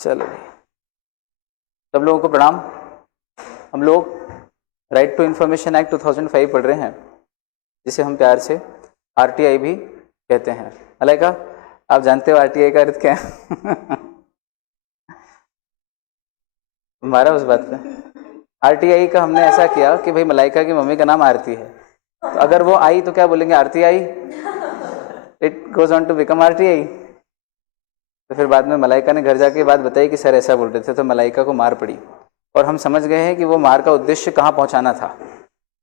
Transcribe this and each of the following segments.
चलो सब लोगों को प्रणाम। हम लोग राइट टू इंफॉर्मेशन एक्ट 2005 पढ़ रहे हैं, जिसे हम प्यार से आरटीआई भी कहते हैं। मलाइका, आप जानते हो आरटीआई का अर्थ क्या है? हमारा उस बात पे आरटीआई का हमने ऐसा किया कि भाई मलाइका की मम्मी का नाम आरती है, तो अगर वो आई तो क्या बोलेंगे? Aarti I, it goes on to become RTI. तो फिर बाद में मलाइका ने घर जाके बात बताई कि सर ऐसा बोल रहे थे, तो मलाइका को मार पड़ी और हम समझ गए हैं कि वो मार का उद्देश्य कहाँ पहुंचाना था।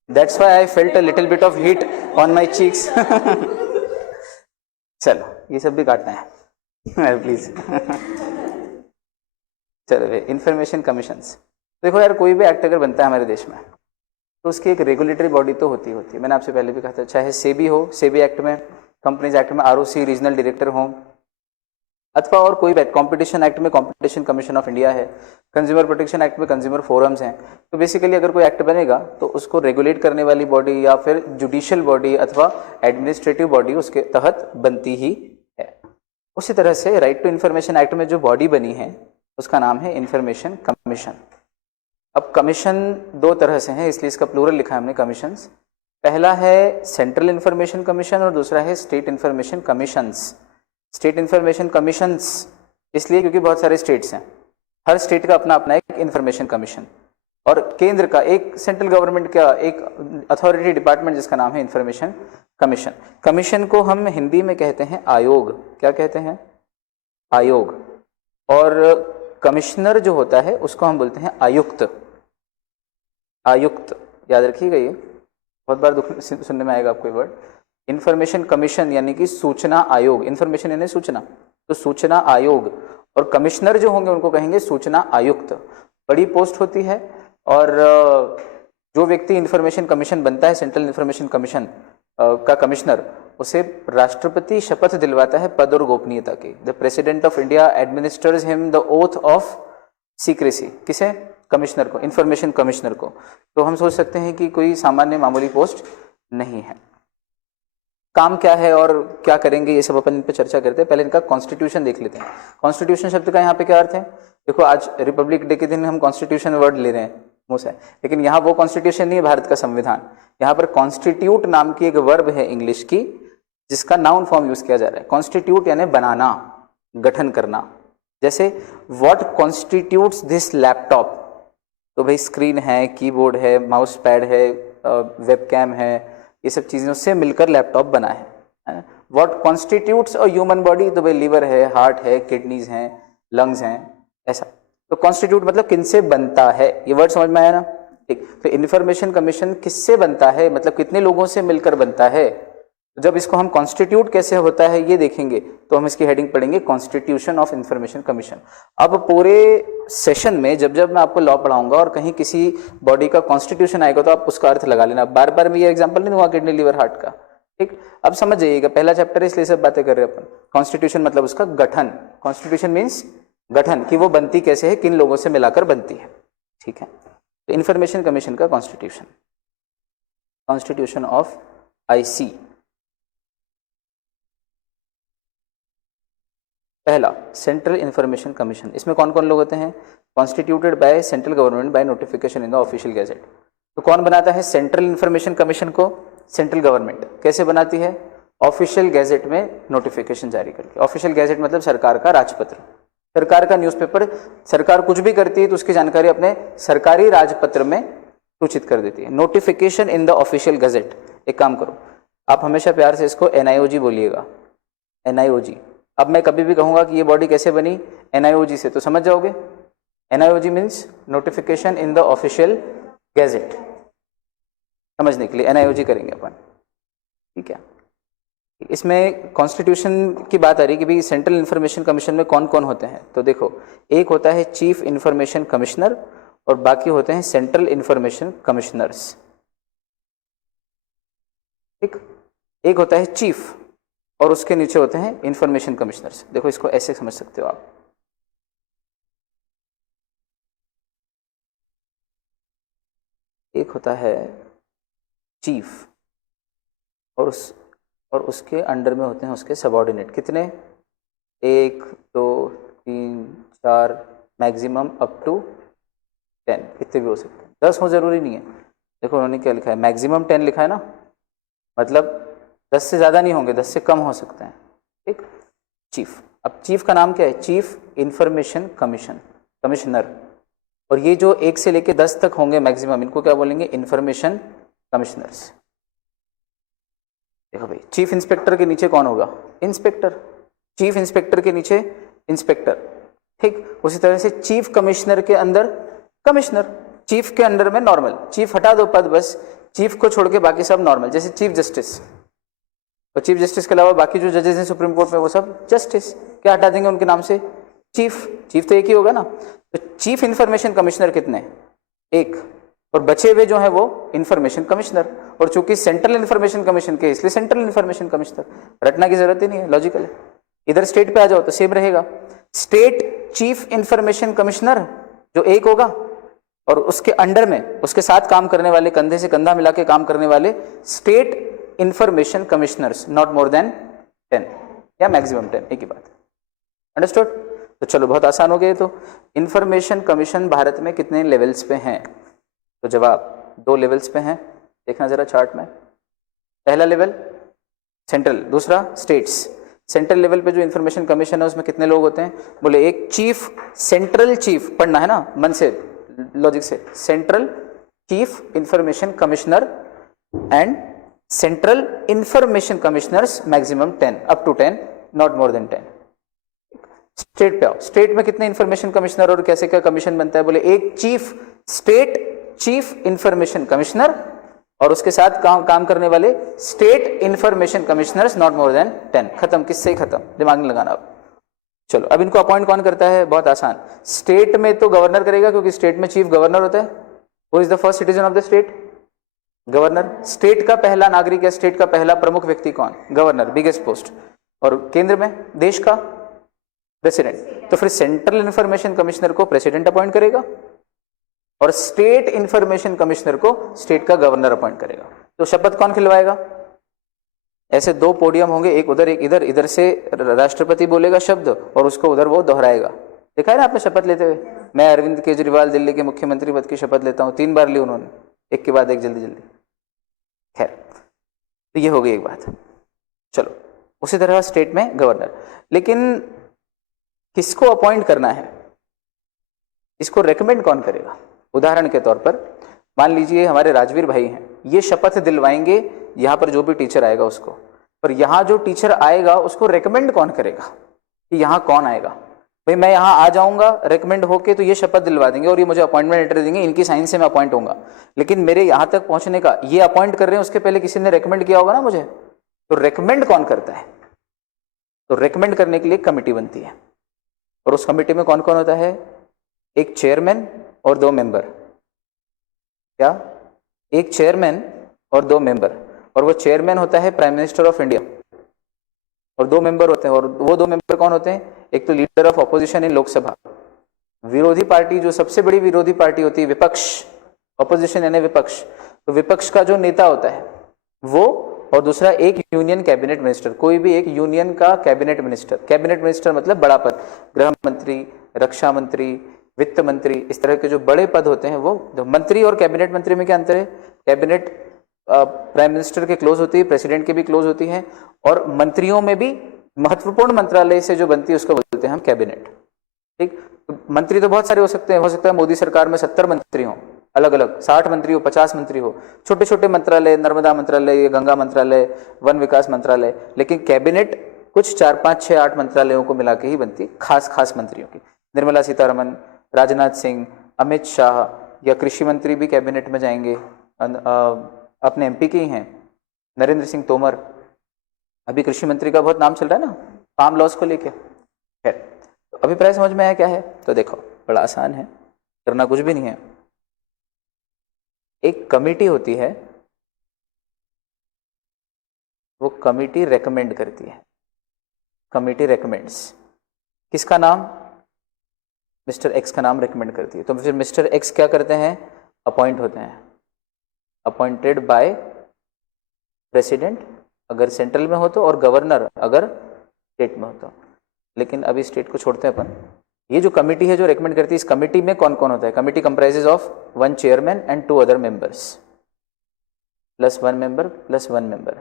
That's why I felt a little bit of heat on my cheeks. चलो ये सब भी काटना है प्लीज। चलो इंफॉर्मेशन कमीशंस। देखो यार, कोई भी एक्ट अगर बनता है हमारे देश में तो उसकी एक रेगुलेटरी बॉडी तो होती है। मैंने आपसे पहले भी कहा था, चाहे सेबी हो, सेबी एक्ट में, कंपनीज एक्ट में आरओसी रीजनल डायरेक्टर हो, अथवा और कोई कंपटीशन एक्ट में कंपटीशन कमीशन ऑफ इंडिया है, कंज्यूमर प्रोटेक्शन एक्ट में कंज्यूमर फोरम्स हैं। तो बेसिकली अगर कोई एक्ट बनेगा तो उसको रेगुलेट करने वाली बॉडी या फिर जुडिशियल बॉडी अथवा एडमिनिस्ट्रेटिव बॉडी उसके तहत बनती ही है। उसी तरह से राइट टू इंफॉर्मेशन एक्ट में जो बॉडी बनी है उसका नाम है इंफॉर्मेशन कमीशन। अब कमीशन दो तरह से है, इसलिए इसका प्लूरल लिखा है हमने कमीशंस। पहला है सेंट्रल इंफॉर्मेशन कमीशन और दूसरा है state information commissions. State information commissions इसलिए क्योंकि बहुत सारे स्टेट्स हैं, हर स्टेट का अपना अपना एक इंफॉर्मेशन कमीशन, और केंद्र का एक सेंट्रल गवर्नमेंट का एक अथॉरिटी डिपार्टमेंट जिसका नाम है इंफॉर्मेशन कमीशन। कमीशन को हम हिंदी में कहते हैं आयोग। क्या कहते हैं? आयोग। और कमिश्नर जो होता है उसको हम बोलते हैं आयुक्त। आयुक्त याद रखिएगा, ये बहुत बार सुनने में आएगा आपको ये वर्ड। इंफॉर्मेशन कमीशन यानी कि सूचना आयोग, इंफॉर्मेशन यानी सूचना, तो सूचना आयोग। और कमिश्नर जो होंगे उनको कहेंगे सूचना आयुक्त। बड़ी पोस्ट होती है, और जो व्यक्ति इंफॉर्मेशन कमीशन बनता है, सेंट्रल इंफॉर्मेशन कमीशन का कमिश्नर, उसे राष्ट्रपति शपथ दिलवाता है पद और गोपनीयता की। The president of India administers him the oath of secrecy. किसे? कमिश्नर को, इंफॉर्मेशन कमिश्नर को। तो हम सोच सकते हैं कि कोई सामान्य मामूली पोस्ट नहीं है। काम क्या है और क्या करेंगे ये सब अपन इन पर चर्चा करते हैं। पहले इनका कॉन्स्टिट्यूशन देख लेते हैं। कॉन्स्टिट्यूशन शब्द का यहाँ पे क्या अर्थ है? देखो, आज रिपब्लिक डे के दिन हम कॉन्स्टिट्यूशन वर्ड ले रहे हैं मुँह से, लेकिन यहाँ वो कॉन्स्टिट्यूशन नहीं है भारत का संविधान। यहाँ पर कॉन्स्टिट्यूट नाम की एक वर्ब है इंग्लिश की, जिसका नाउन फॉर्म यूज किया जा रहा है। कॉन्स्टिट्यूट यानी बनाना, गठन करना। जैसे व्हाट कॉन्स्टिट्यूट्स दिस लैपटॉप, तो भाई स्क्रीन है, कीबोर्ड है, माउस पैड है, वेबकैम है, ये सब चीज़ों से मिलकर लैपटॉप बना है। What constitutes a human body, तो भाई लीवर है, हार्ट है, किडनीज हैं, लंग्स हैं, ऐसा। तो कॉन्स्टिट्यूट मतलब किनसे बनता है, ये वर्ड समझ में आया ना? ठीक। तो इंफॉर्मेशन कमीशन किससे बनता है, मतलब कितने लोगों से मिलकर बनता है। जब इसको हम कॉन्स्टिट्यूट कैसे होता है ये देखेंगे तो हम इसकी हेडिंग पढ़ेंगे कॉन्स्टिट्यूशन ऑफ इंफॉर्मेशन कमीशन। अब पूरे सेशन में जब जब मैं आपको लॉ पढ़ाऊंगा और कहीं किसी बॉडी का कॉन्स्टिट्यूशन आएगा तो आप उसका अर्थ लगा लेना। बार बार मैं ये एग्जांपल नहीं दूंगा किडनी लिवर हार्ट का। ठीक, अब समझ जाइएगा, पहला चैप्टर है इसलिए सब बातें कर रहे हैं अपन। कॉन्स्टिट्यूशन मतलब उसका गठन। कॉन्स्टिट्यूशन मीन्स गठन, कि वो बनती कैसे है, किन लोगों से मिलाकर बनती है। ठीक है, तो इंफॉर्मेशन कमीशन का कॉन्स्टिट्यूशन, कॉन्स्टिट्यूशन ऑफ आईसी। पहला, सेंट्रल इंफॉर्मेशन कमीशन। इसमें कौन कौन लोग होते हैं? Constituted by central government by notification in the official gadget. तो कौन बनाता है सेंट्रल इंफॉर्मेशन कमीशन को? Central government. कैसे बनाती है? ऑफिशियल गैजेट में नोटिफिकेशन जारी करके। ऑफिशियल गैजेट मतलब सरकार का राजपत्र, सरकार का न्यूज़पेपर। सरकार कुछ भी करती है तो उसकी जानकारी अपने सरकारी राजपत्र में सूचित कर देती है। Notification in the official gadget. एक काम करो, आप हमेशा प्यार से इसको एनआईओजी बोलिएगा, एनआईओजी। अब मैं कभी भी कहूंगा कि ये बॉडी कैसे बनी, एनआईओजी से, तो समझ जाओगे। NIOG means notification in the official gazette. समझने के लिए एनआईओजी करेंगे अपन, ठीक है। इसमें कॉन्स्टिट्यूशन की बात आ रही है कि भाई सेंट्रल इंफॉर्मेशन कमीशन में कौन कौन होते हैं। तो देखो, एक होता है चीफ इंफॉर्मेशन कमिश्नर और बाकी होते हैं सेंट्रल इंफॉर्मेशन कमिश्नर्स। ठीक, एक होता है चीफ और उसके नीचे होते हैं इंफॉर्मेशन कमिश्नर्स। देखो, इसको ऐसे समझ सकते हो आप। एक होता है चीफ और उसके अंडर में होते हैं उसके सबऑर्डिनेट। कितने? 1 2 3 4, मैक्सिमम अप टू 10, इतने भी हो सकते हैं, 10 हो जरूरी नहीं है। देखो उन्होंने क्या लिखा है, मैक्सिमम 10 लिखा है ना, मतलब 10 से ज़्यादा नहीं होंगे, 10 से कम हो सकते हैं, ठीक। चीफ, अब चीफ का नाम क्या है, चीफ इंफॉर्मेशन कमिश्नर, और ये जो 1 से लेके 10 तक होंगे मैक्सिमम, इनको क्या बोलेंगे, इंफॉर्मेशन कमिश्नर्स। देखो भाई, चीफ इंस्पेक्टर के नीचे कौन होगा, इंस्पेक्टर, चीफ इंस्पेक्टर के नीचे इंस्पेक्टर, ठीक। उसी तरह से चीफ कमिश्नर के अंदर कमिश्नर, चीफ के अंडर में नॉर्मल, चीफ हटा दो पद बस, चीफ को छोड़ के बाकी सब नॉर्मल, जैसे चीफ जस्टिस, और चीफ जस्टिस के अलावा बाकी जो जजेस हैं सुप्रीम कोर्ट में वो सब जस्टिस, क्या हटा देंगे उनके नाम से, चीफ, चीफ तो एक ही होगा ना। तो चीफ इंफॉर्मेशन कमिश्नर कितने, एक, और बचे हुए जो है वो इंफॉर्मेशन कमिश्नर, और चूंकि सेंट्रल इंफॉर्मेशन कमीशन के इसलिए सेंट्रल इंफॉर्मेशन कमिश्नर, रटना की जरूरत ही नहीं है, लॉजिकल है। इधर स्टेट पे आ जाओ तो सेम रहेगा, स्टेट चीफ इंफॉर्मेशन कमिश्नर जो एक होगा, और उसके अंडर में उसके साथ काम करने वाले, कंधे से कंधा मिला के काम करने वाले state information commissioners, not more than 10 या मैक्सिमम 10, एक ही बात, अंडरस्टूड। तो चलो बहुत आसान हो गए। तो इंफॉर्मेशन कमीशन भारत में कितने लेवल्स पे हैं, तो जवाब 2 लेवल्स पे हैं, देखना जरा चार्ट में। पहला लेवल सेंट्रल, दूसरा स्टेट्स। सेंट्रल लेवल पे जो इंफॉर्मेशन कमीशन है उसमें कितने लोग होते हैं, बोले एक चीफ, सेंट्रल चीफ, पढ़ना है ना मन से, लॉजिक से, central chief information commissioner and central information commissioners, maximum 10, up to 10, not more than 10। State पे आओ, स्टेट में कितने इंफॉर्मेशन कमिश्नर और कैसे क्या कमीशन बनता है, बोले एक chief, state chief information commissioner और उसके साथ काम करने वाले state information commissioners, not more than 10। खत्म, किससे ही खत्म, दिमाग नहीं लगाना अब। चलो अब इनको अपॉइंट कौन करता है, बहुत आसान, स्टेट में तो गवर्नर करेगा, क्योंकि स्टेट में चीफ गवर्नर होता है। Who is the first citizen of the state, governor. State का पहला नागरिक या स्टेट का पहला प्रमुख व्यक्ति कौन, गवर्नर, बिगेस्ट पोस्ट। और केंद्र में देश का प्रेसिडेंट। तो फिर सेंट्रल इंफॉर्मेशन कमिश्नर को प्रेसिडेंट अपॉइंट करेगा और स्टेट इंफॉर्मेशन कमिश्नर को स्टेट का गवर्नर अपॉइंट करेगा। तो शपथ कौन खिलवाएगा, ऐसे 2 पोडियम होंगे, एक उधर एक इधर, इधर से राष्ट्रपति बोलेगा शब्द और उसको उधर वो दोहराएगा। देखा है ना आपने शपथ लेते हुए, मैं अरविंद केजरीवाल दिल्ली के मुख्यमंत्री पद की शपथ लेता हूँ, 3 बार ली उन्होंने, एक के बाद एक, जल्दी जल्दी। खैर, तो ये हो गई एक बात। चलो उसी तरह स्टेट में गवर्नर, लेकिन किसको अपॉइंट करना है, इसको रेकमेंड कौन करेगा। उदाहरण के तौर पर मान लीजिए हमारे राजवीर भाई हैं, ये शपथ दिलवाएंगे यहाँ पर जो भी टीचर आएगा उसको, पर यहाँ जो टीचर आएगा उसको रेकमेंड कौन करेगा कि यहाँ कौन आएगा। भाई मैं यहाँ आ जाऊँगा रेकमेंड होके तो ये शपथ दिलवा देंगे और ये मुझे अपॉइंटमेंट लेटर देंगे, इनकी साइन से मैं अपॉइंट होऊंगा, लेकिन मेरे यहाँ तक पहुँचने का, ये अपॉइंट कर रहे हैं उसके पहले किसी ने रेकमेंड किया होगा ना मुझे, तो रेकमेंड कौन करता है, तो रेकमेंड करने के लिए कमेटी बनती है और उस कमेटी में कौन कौन होता है, एक चेयरमैन और 2 मेंबर। क्या, एक चेयरमैन और 2 मेंबर, और वो चेयरमैन होता है प्राइम मिनिस्टर ऑफ इंडिया और 2 मेंबर होते हैं, और वो 2 मेंबर कौन होते हैं, एक तो लीडर ऑफ ऑपोजिशन इन लोकसभा, विरोधी पार्टी जो सबसे बड़ी विरोधी पार्टी होती है, विपक्ष, ऑपोजिशन यानी विपक्ष, तो विपक्ष का जो नेता होता है वो, और दूसरा एक यूनियन कैबिनेट मिनिस्टर, कोई भी एक यूनियन का कैबिनेट मिनिस्टर। कैबिनेट मिनिस्टर मतलब बड़ा पद, गृह मंत्री, रक्षा मंत्री, वित्त मंत्री, इस तरह के जो बड़े पद होते हैं वो। मंत्री और कैबिनेट मंत्री में क्या अंतर है, कैबिनेट प्राइम मिनिस्टर के क्लोज होती है, प्रेसिडेंट के भी क्लोज होती है, और मंत्रियों में भी महत्वपूर्ण मंत्रालय से जो बनती है उसको बोलते हैं हम कैबिनेट, ठीक। मंत्री तो बहुत सारे हो सकते हैं, हो सकता है मोदी सरकार में 70 मंत्री हों, अलग अलग 60 मंत्री हो, 50 मंत्री हो, छोटे छोटे मंत्रालय, नर्मदा मंत्रालय, गंगा मंत्रालय, वन विकास मंत्रालय, लेकिन कैबिनेट कुछ 4, 5, 6, 8 मंत्रालयों को मिला के ही बनती, खास खास मंत्रियों की। निर्मला सीतारमन, राजनाथ सिंह, अमित शाह, या कृषि मंत्री भी कैबिनेट में जाएंगे, अपने एमपी के ही हैं, नरेंद्र सिंह तोमर, अभी कृषि मंत्री का बहुत नाम चल रहा है ना फार्म लॉस को लेके। खैर, तो अभिप्राय समझ में आया क्या है, तो देखो बड़ा आसान है, करना कुछ भी नहीं है। एक कमेटी होती है, वो कमेटी रेकमेंड करती है, कमेटी रेकमेंड्स, किसका नाम, मिस्टर एक्स का नाम रेकमेंड करती है, तो फिर मिस्टर एक्स क्या करते हैं, अपॉइंट होते हैं, अपॉइंटेड बाय प्रेसिडेंट अगर सेंट्रल में हो तो, और गवर्नर अगर स्टेट में हो तो। लेकिन अभी स्टेट को छोड़ते हैं अपन, ये जो कमिटी है जो रेकमेंड करती है, इस कमिटी में कौन कौन होता है? Committee comprises of 1 chairman and 2 other members plus 1 member plus 1 member,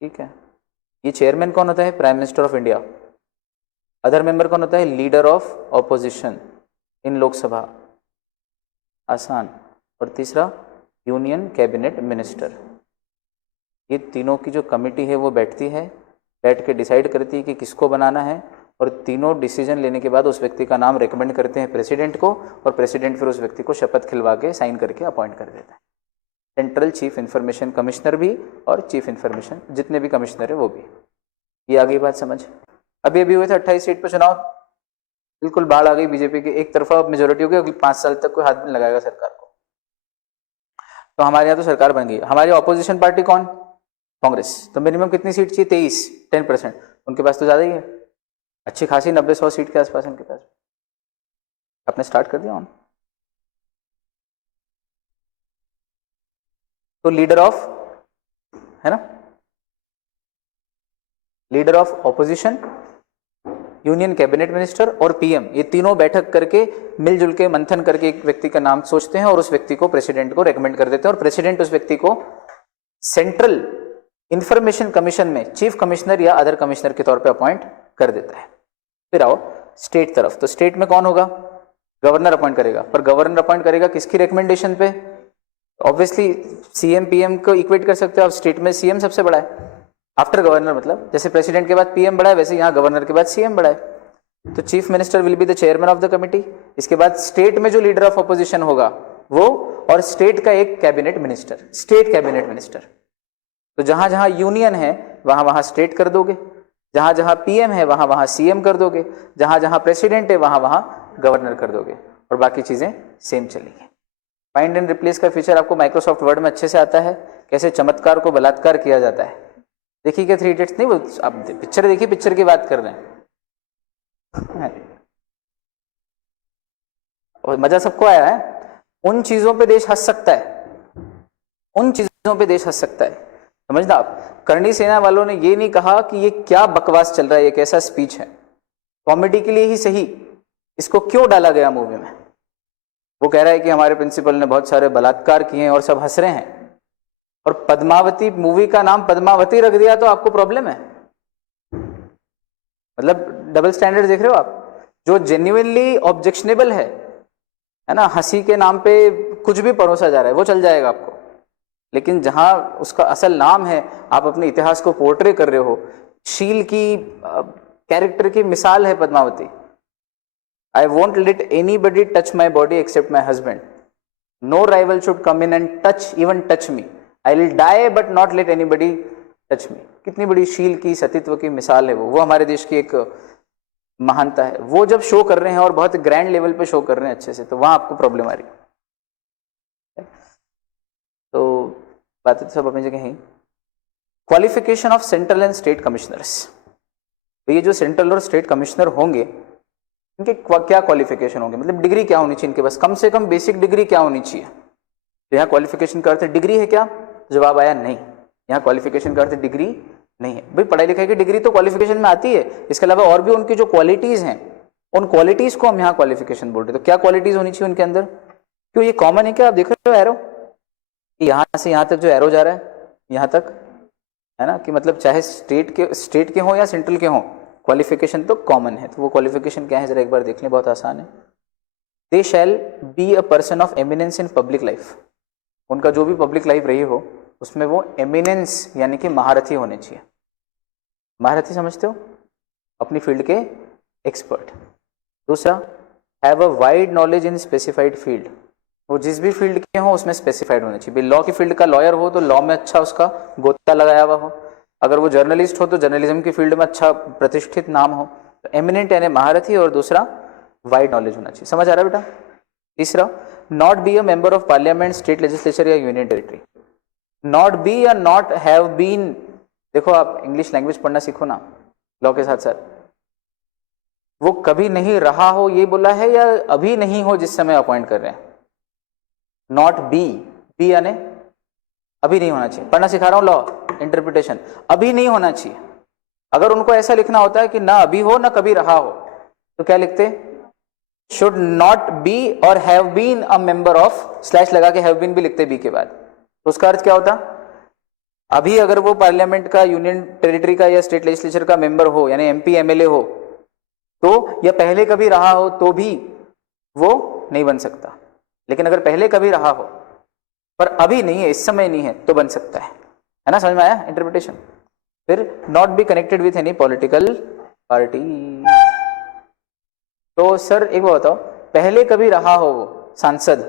ठीक है। ये चेयरमैन कौन होता है? Prime minister of India. Other member कौन होता है? लीडर ऑफ ऑपोजिशन इन लोकसभा, आसान। और तीसरा यूनियन कैबिनेट मिनिस्टर। ये तीनों की जो कमिटी है वो बैठती है, बैठ के डिसाइड करती है कि किसको बनाना है, और तीनों डिसीजन लेने के बाद उस व्यक्ति का नाम रेकमेंड करते हैं प्रेसिडेंट को, और प्रेसिडेंट फिर उस व्यक्ति को शपथ खिलवा के साइन करके अपॉइंट कर देता है। सेंट्रल चीफ इंफॉर्मेशन कमिश्नर भी और चीफ इंफॉर्मेशन जितने भी कमिश्नर है वो भी। ये आ गई बात समझ? अभी अभी हुए थे 28 सीट पर चुनाव, बिल्कुल बाढ़ आ गई बीजेपी की, एक तरफा मेजोरिटी हो गई, अगले 5 साल तक कोई हाथ में लगाएगा सरकार को। तो हमारे यहाँ तो सरकार बन गई। हमारी ऑपोजिशन पार्टी कौन? कांग्रेस। तो मिनिमम कितनी सीट चाहिए? 23, 10%। उनके पास तो ज़्यादा ही है, अच्छी खासी 90-100 सीट के आसपास उनके पास। आपने स्टार्ट कर दिया ऑन। तो लीडर ऑफ, है ना, leader of opposition, union cabinet minister और पीएम, ये तीनों बैठक करके मिलजुल के मंथन करके एक व्यक्ति का नाम सोचते हैं और उस व्यक्ति को प्रेसिडेंट को रेकमेंड कर देते हैं, और प्रेसिडेंट उस व्यक्ति को सेंट्रल इंफॉर्मेशन कमीशन में चीफ कमिश्नर या अदर कमिश्नर के तौर पे अपॉइंट कर देता है। फिर आओ स्टेट तरफ। तो स्टेट में कौन होगा? गवर्नर अपॉइंट करेगा। पर गवर्नर अपॉइंट करेगा किसकी रिकमेंडेशन पे? ऑब्वियसली सीएम पीएम को इक्वेट कर सकते हो आप। स्टेट में सीएम सबसे बड़ा है आफ्टर गवर्नर, मतलब जैसे प्रेसिडेंट के बाद पीएम बड़ा है, वैसे यहाँ गवर्नर के बाद सीएम बड़ा है। तो chief minister will be the chairman of the committee. इसके बाद स्टेट में जो लीडर ऑफ ऑपोजिशन होगा वो, और स्टेट का एक cabinet minister, state cabinet minister. तो जहां जहां यूनियन है वहां वहां स्टेट कर दोगे, जहां जहां पीएम है वहां वहां सीएम कर दोगे, जहां जहां प्रेसिडेंट है वहां वहां गवर्नर कर दोगे, और बाकी चीजें सेम चलेंगी। फाइंड एंड रिप्लेस का फीचर आपको माइक्रोसॉफ्ट वर्ड में अच्छे से आता है, कैसे चमत्कार को बलात्कार किया जाता है। देखिए क्या 3 इडियट्स? नहीं, वो आप पिक्चर देखिए, पिक्चर की बात कर रहे हैं। और मजा सबको आया है। उन चीजों पे देश हंस सकता है, उन चीजों पे देश हंस सकता है, समझना आप। करणी सेना वालों ने ये नहीं कहा कि ये क्या बकवास चल रहा है, ये कैसा स्पीच है, कॉमेडी के लिए ही सही, इसको क्यों डाला गया मूवी में? वो कह रहा है कि हमारे प्रिंसिपल ने बहुत सारे बलात्कार किए हैं और सब हंस रहे हैं, और पद्मावती, मूवी का नाम पद्मावती रख दिया तो आपको प्रॉब्लम है। मतलब डबल स्टैंडर्ड देख रहे हो आप। जो जेन्युइनली ऑब्जेक्शनेबल है ना, हंसी के नाम पे कुछ भी परोसा जा रहा है वो चल जाएगा आपको, लेकिन जहां उसका असल नाम है, आप अपने इतिहास को पोर्ट्रे कर रहे हो, शील की कैरेक्टर की मिसाल है Padmavati. I won't let anybody touch my body except my husband, no rival should come in and touch, even touch me, I will die but not let anybody touch me. कितनी बड़ी शील की, सतीत्व की मिसाल है वो हमारे देश की एक महानता है। वो जब शो कर रहे हैं और बहुत ग्रैंड लेवल पे शो कर रहे हैं अच्छे से, तो वहां आपको प्रॉब्लम आ रही है। तो बातें तो सब अपनी जगह हैं। Qualification of central and state commissioners, तो ये जो सेंट्रल और स्टेट कमिश्नर होंगे इनके क्या क्वालिफिकेशन होंगे, मतलब डिग्री क्या होनी चाहिए इनके पास, कम से कम बेसिक डिग्री क्या होनी चाहिए। तो यहाँ क्वालिफिकेशन का अर्थ डिग्री है क्या? जवाब आया नहीं। यहाँ क्वालिफिकेशन का अर्थ डिग्री नहीं है। भाई पढ़ाई लिखाई की डिग्री तो क्वालिफिकेशन में आती है, इसके अलावा और भी उनकी जो क्वालिटीज हैं, उन क्वालिटीज को हम यहाँ क्वालिफिकेशन बोल रहे हैं। तो क्या क्वालिटीज होनी चाहिए उनके अंदर? क्यों ये कॉमन है क्या? आप देख रहे हो एरो, यहाँ से यहाँ तक जो एरो जा रहा है यहाँ तक, है ना, कि मतलब चाहे स्टेट के हों या सेंट्रल के हों, क्वालिफिकेशन तो कॉमन है। तो वो क्वालिफिकेशन क्या है जरा एक बार देख लें, बहुत आसान है। They shall be a person of eminence in public life, उनका जो भी पब्लिक लाइफ रही हो उसमें वो एमिनेंस यानी कि महारथी होने चाहिए। महारथी समझते हो? अपनी फील्ड के एक्सपर्ट। दूसरा, have a wide knowledge in specified field, वो जिस भी फील्ड के हो उसमें स्पेसिफाइड होना चाहिए। लॉ की फील्ड का लॉयर हो तो लॉ में अच्छा उसका गोता लगाया हुआ हो, अगर वो जर्नलिस्ट हो तो जर्नलिज्म की फील्ड में अच्छा प्रतिष्ठित नाम हो। तो एमिनेंट यानी महारथी, और दूसरा वाइड नॉलेज होना चाहिए। समझ आ रहा है बेटा? तीसरा, not be a member of parliament, state legislature या यूनियन टेरिटरी। नॉट बी या नॉट हैव बीन, देखो आप इंग्लिश लैंग्वेज पढ़ना सीखो ना लॉ के साथ साथ। वो कभी नहीं रहा हो ये बोला है या अभी नहीं हो जिस समय अपॉइंट कर रहे हैं? नॉट बी यानी अभी नहीं होना चाहिए। पढ़ना सिखा रहा हूं लॉ इंटरप्रिटेशन, अभी नहीं होना चाहिए। अगर उनको ऐसा लिखना होता है कि ना अभी हो ना कभी रहा हो, तो क्या लिखते, शुड नॉट बी और have been a member of, slash लगा के हैव बीन भी लिखते बी के बाद। तो उसका अर्थ क्या होता, अभी अगर वो पार्लियामेंट का, यूनियन टेरिटरी का या स्टेट लेजिस्लेचर का मेंबर हो, यानी एमपी एमएलए हो, तो या पहले कभी रहा हो तो भी वो नहीं बन सकता। लेकिन अगर पहले कभी रहा हो पर अभी नहीं है, इस समय नहीं है, तो बन सकता है ना। समझ में आया इंटरप्रिटेशन। फिर not be connected with any political party. तो सर एक बात बताओ, पहले कभी रहा हो वो सांसद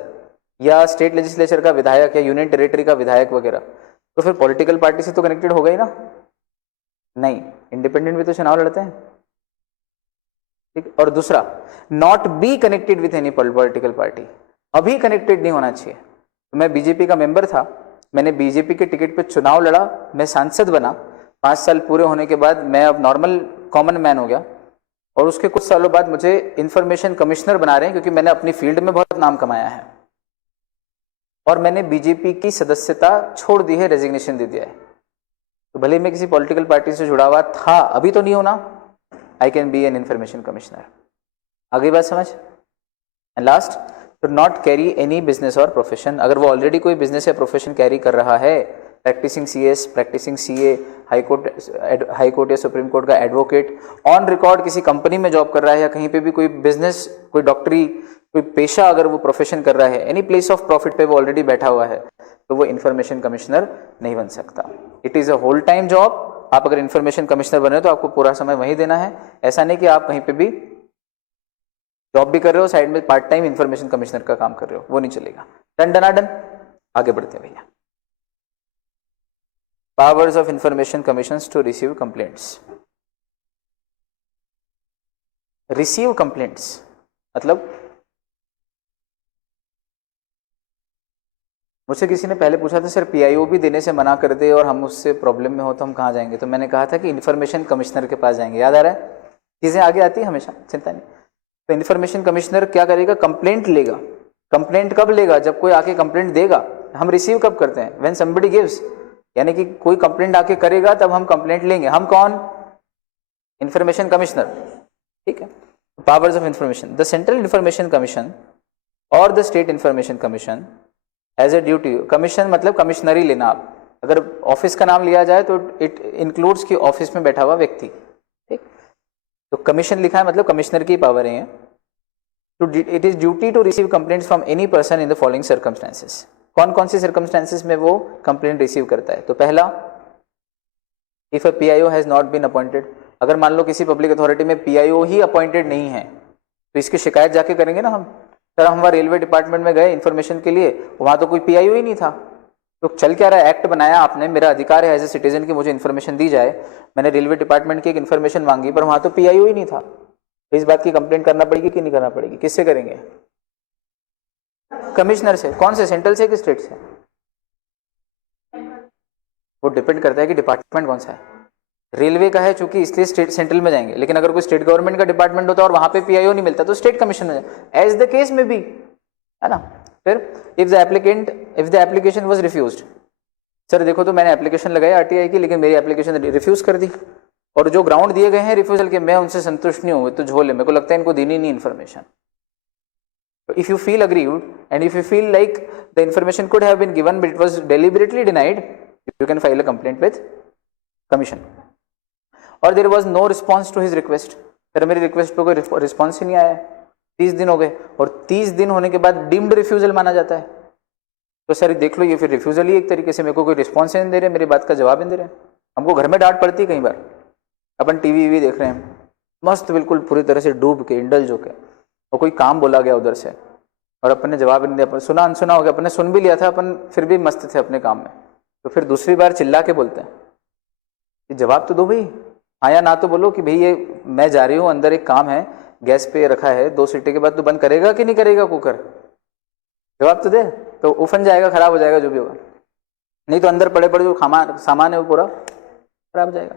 या स्टेट लेजिस्लेचर का विधायक या यूनियन टेरिटरी का विधायक वगैरह, तो फिर पॉलिटिकल पार्टी से तो कनेक्टेड होगा ही ना। नहीं, इंडिपेंडेंट भी तो चुनाव लड़ते हैं, ठीक। और दूसरा, not be connected with any political party, अभी कनेक्टेड नहीं होना चाहिए। तो मैं बीजेपी का मेंबर था, मैंने बीजेपी के टिकट पे चुनाव लड़ा, मैं सांसद बना, 5 साल पूरे होने के बाद मैं अब नॉर्मल कॉमन मैन हो गया, और उसके कुछ सालों बाद मुझे इंफॉर्मेशन कमिश्नर बना रहे हैं क्योंकि मैंने अपनी फील्ड में बहुत नाम कमाया है, और मैंने बीजेपी की सदस्यता छोड़ दी है, रेजिग्नेशन दे दिया है। तो भले मैं किसी पॉलिटिकल पार्टी से जुड़ा हुआ था, अभी तो नहीं होना, I can be an information commissioner. आगे बात समझ। And last, to not carry any business और प्रोफेशन, अगर वो ऑलरेडी कोई बिजनेस या प्रोफेशन कैरी कर रहा है, practising CS, practising CA, high court या सुप्रीम कोर्ट का एडवोकेट, ऑन रिकॉर्ड किसी कंपनी में जॉब कर रहा है, या कहीं पे भी कोई बिजनेस, कोई डॉक्टरी, कोई पेशा अगर वो प्रोफेशन कर रहा है, एनी प्लेस ऑफ प्रॉफिट पे वो ऑलरेडी बैठा हुआ है, तो वो इंफॉर्मेशन कमिश्नर नहीं बन सकता। It is a whole time job. आप अगर इंफॉर्मेशन कमिश्नर बने तो आपको पूरा समय वहीं देना है। ऐसा नहीं कि आप कहीं पे भी जॉब भी कर रहे हो, साइड में पार्ट टाइम इंफॉर्मेशन कमिश्नर का काम कर रहे हो, वो नहीं चलेगा। डन डना डन। आगे बढ़ते हैं भैया। Powers of information commission to receive complaints. Receive complaints मतलब, मुझसे किसी ने पहले पूछा था सर पीआईओ भी देने से मना कर दे और हम उससे प्रॉब्लम में हो तो हम कहाँ जाएंगे, तो मैंने कहा था कि इन्फॉर्मेशन कमिश्नर के पास जाएंगे। याद आ रहा है, चीज़ें आगे आती है हमेशा, चिंता नहीं। तो इन्फॉर्मेशन कमिश्नर क्या करेगा, कंप्लेंट लेगा। कंप्लेंट कब लेगा, जब कोई आके कंप्लेंट देगा। हम रिसीव कब करते हैं, व्हेन समबडी गिव्स, यानी कि कोई कंप्लेंट आके करेगा तब हम कंप्लेंट लेंगे। हम कौन, इन्फॉर्मेशन कमिश्नर, ठीक है। Powers of information, the central information commission और the state information commission as a duty. Commission मतलब कमिश्नरी लेना। आप अगर ऑफिस का नाम लिया जाए तो इट इंक्लूड्स कि ऑफिस में बैठा हुआ व्यक्ति, ठीक। तो कमीशन लिखा है मतलब कमिश्नर की पावर है। तो it is duty to receive complaints from any person in the following circumstances. कौन कौन सी सर्कमस्टेंसेस में वो कंप्लेंट रिसीव करता है। तो पहला, if a PIO has not been appointed, अगर मान लो किसी पब्लिक अथॉरिटी में पीआईओ ही अपॉइंटेड नहीं है तो इसकी शिकायत जाके करेंगे ना हम। सर हम रेलवे डिपार्टमेंट में गए इन्फॉर्मेशन के लिए, वहाँ तो कोई पीआईओ ही नहीं था, तो चल क्या रहा है, एक्ट बनाया आपने, मेरा अधिकार है एज ए सिटीजन की मुझे इन्फॉर्मेशन दी जाए, मैंने रेलवे डिपार्टमेंट की एक इन्फॉर्मेशन मांगी पर वहाँ तो पीआईओ ही नहीं था, तो इस बात की कंप्लेंट करना पड़ेगी कि नहीं करना पड़ेगी, किससे करेंगे, कमिश्नर से। कौन से, सेंट्रल से कि स्टेट से, वो डिपेंड करता है कि डिपार्टमेंट कौन सा है। रेलवे का है चूंकि इसलिए स्टेट सेंट्रल में जाएंगे, लेकिन अगर कोई स्टेट गवर्नमेंट का डिपार्टमेंट होता है और वहां पे पीआईओ नहीं मिलता तो स्टेट कमीशन में जाए, एज द केस में भी, है ना। फिर if the application was refused, sir देखो तो मैंने एप्लीकेशन लगाई आरटीआई की लेकिन मेरी एप्लीकेशन रिफ्यूज कर दी, और जो ग्राउंड दिए गए हैं रिफ्यूजल के मैं उनसे संतुष्ट नहीं हूँ, तो झोल है, मेरे को लगता है इनको देनी नहीं information. If you feel aggrieved and if you feel like the information could have been given but it was deliberately denied, you can file a complaint with commission. और there was no response to his request, sir मेरी request पे कोई response ही नहीं आया, 30 दिन हो गए, और 30 दिन होने के बाद डीम्ड रिफ्यूजल माना जाता है। तो सर देख लो ये फिर रिफ्यूजल ही एक तरीके से, मेरे को कोई रिस्पांस नहीं दे रहे, मेरी बात का जवाब नहीं दे रहे। हमको घर में डांट पड़ती है कई बार, अपन टीवी देख रहे हैं मस्त बिल्कुल पूरी तरह से डूब के इंडल्ज होके, और कोई काम बोला गया उधर से और अपन ने जवाब नहीं दिया, अपन सुना अनसुना हो गया, अपन ने सुन भी लिया था, अपन फिर भी मस्त थे अपने काम में, तो फिर दूसरी बार चिल्ला के बोलते हैं कि जवाब तो दो भाई, हाँ या ना तो बोलो कि भाई ये मैं जा रही हूँ अंदर एक काम है, गैस पे रखा है, 2 सीटी के बाद तो बंद करेगा कि नहीं करेगा कुकर, जवाब तो दे, तो उफन जाएगा, खराब हो जाएगा जो भी होगा, नहीं तो अंदर पड़े पड़े जो सामान है वो पूरा खराब हो जाएगा।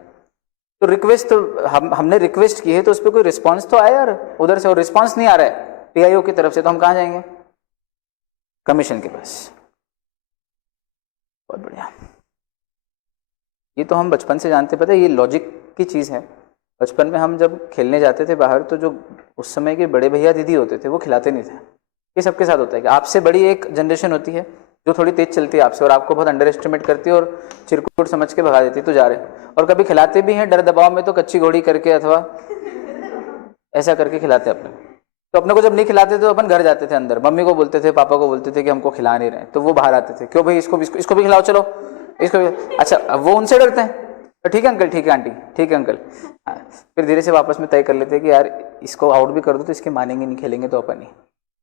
तो रिक्वेस्ट तो हमने रिक्वेस्ट की है तो उस पर कोई रिस्पांस तो आया यार उधर से, और रिस्पांस नहीं आ रहा है पीआईओ की तरफ से, तो हम कहाँ जाएंगे, कमीशन के पास। बहुत बढ़िया, ये तो हम बचपन से जानते, पता है ये लॉजिक की चीज़ है। बचपन में हम जब खेलने जाते थे बाहर, तो जो उस समय के बड़े भैया दीदी होते थे वो खिलाते नहीं थे। ये सबके साथ होता है कि आपसे बड़ी एक जनरेशन होती है जो थोड़ी तेज चलती है आपसे और आपको बहुत अंडर एस्टिमेट करती है और चिरकुट समझ के भगा देती है, तो जा रहे। और कभी खिलाते भी हैं डर दबाव में, तो कच्ची घोड़ी करके अथवा ऐसा करके खिलाते अपने। तो अपने को जब नहीं खिलाते तो अपन घर जाते थे अंदर, मम्मी को बोलते थे, पापा को बोलते थे कि हमको खिला नहीं रहे, तो वो बाहर आते थे, क्यों भाई इसको भी खिलाओ, चलो इसको भी। अच्छा, वो उनसे डरते हैं, तो ठीक है अंकल, ठीक है आंटी, ठीक है अंकल। हाँ, फिर धीरे से वापस में तय कर लेते हैं कि यार इसको आउट भी कर दो तो इसके मानेंगे नहीं, खेलेंगे तो अपन ही।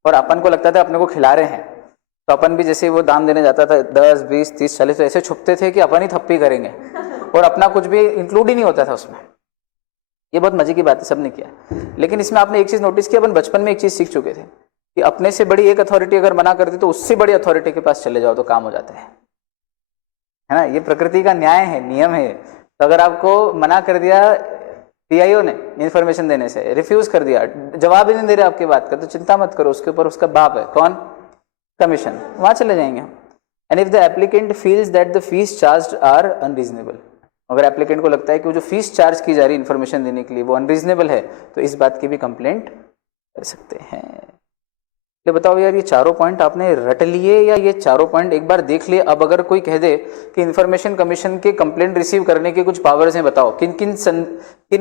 और अपन को लगता था अपने को खिला रहे हैं, तो अपन भी जैसे वो दाम देने जाता था 10, 20, 30, 40, तो ऐसे छुपते थे कि अपन ही थप्पी करेंगे और अपना कुछ भी इंक्लूड ही नहीं होता था उसमें। ये बहुत मजे की बात है, सबने किया। लेकिन इसमें आपने एक चीज नोटिस किया, अपन बचपन में एक चीज सीख चुके थे कि अपने से बड़ी एक अथॉरिटी अगर मना करती तो उससे बड़ी अथॉरिटी के पास चले जाओ तो काम हो जाता है ना। ये प्रकृति का न्याय है, नियम है। तो अगर आपको मना कर दिया पीआईओ ने इन्फॉर्मेशन देने से, रिफ्यूज कर दिया, जवाब ही नहीं दे रहे आपकी बात का, तो चिंता मत करो, उसके ऊपर उसका बाप है, कौन? कमीशन, वहां चले जाएंगे हम। And if the applicant feels that the fees charged are unreasonable, अगर एप्लीकेंट को लगता है कि वो जो फीस चार्ज की जा रही इन्फॉर्मेशन देने के लिए वो अनरीजनेबल है, तो इस बात की भी कंप्लेंट कर सकते हैं। तो बताओ यार, ये चारों पॉइंट आपने रट लिए या ये चारों पॉइंट एक बार देख लिए? अब अगर कोई कह दे कि इन्फॉर्मेशन कमीशन के कंप्लेंट रिसीव करने के कुछ पावर्स हैं, बताओ किन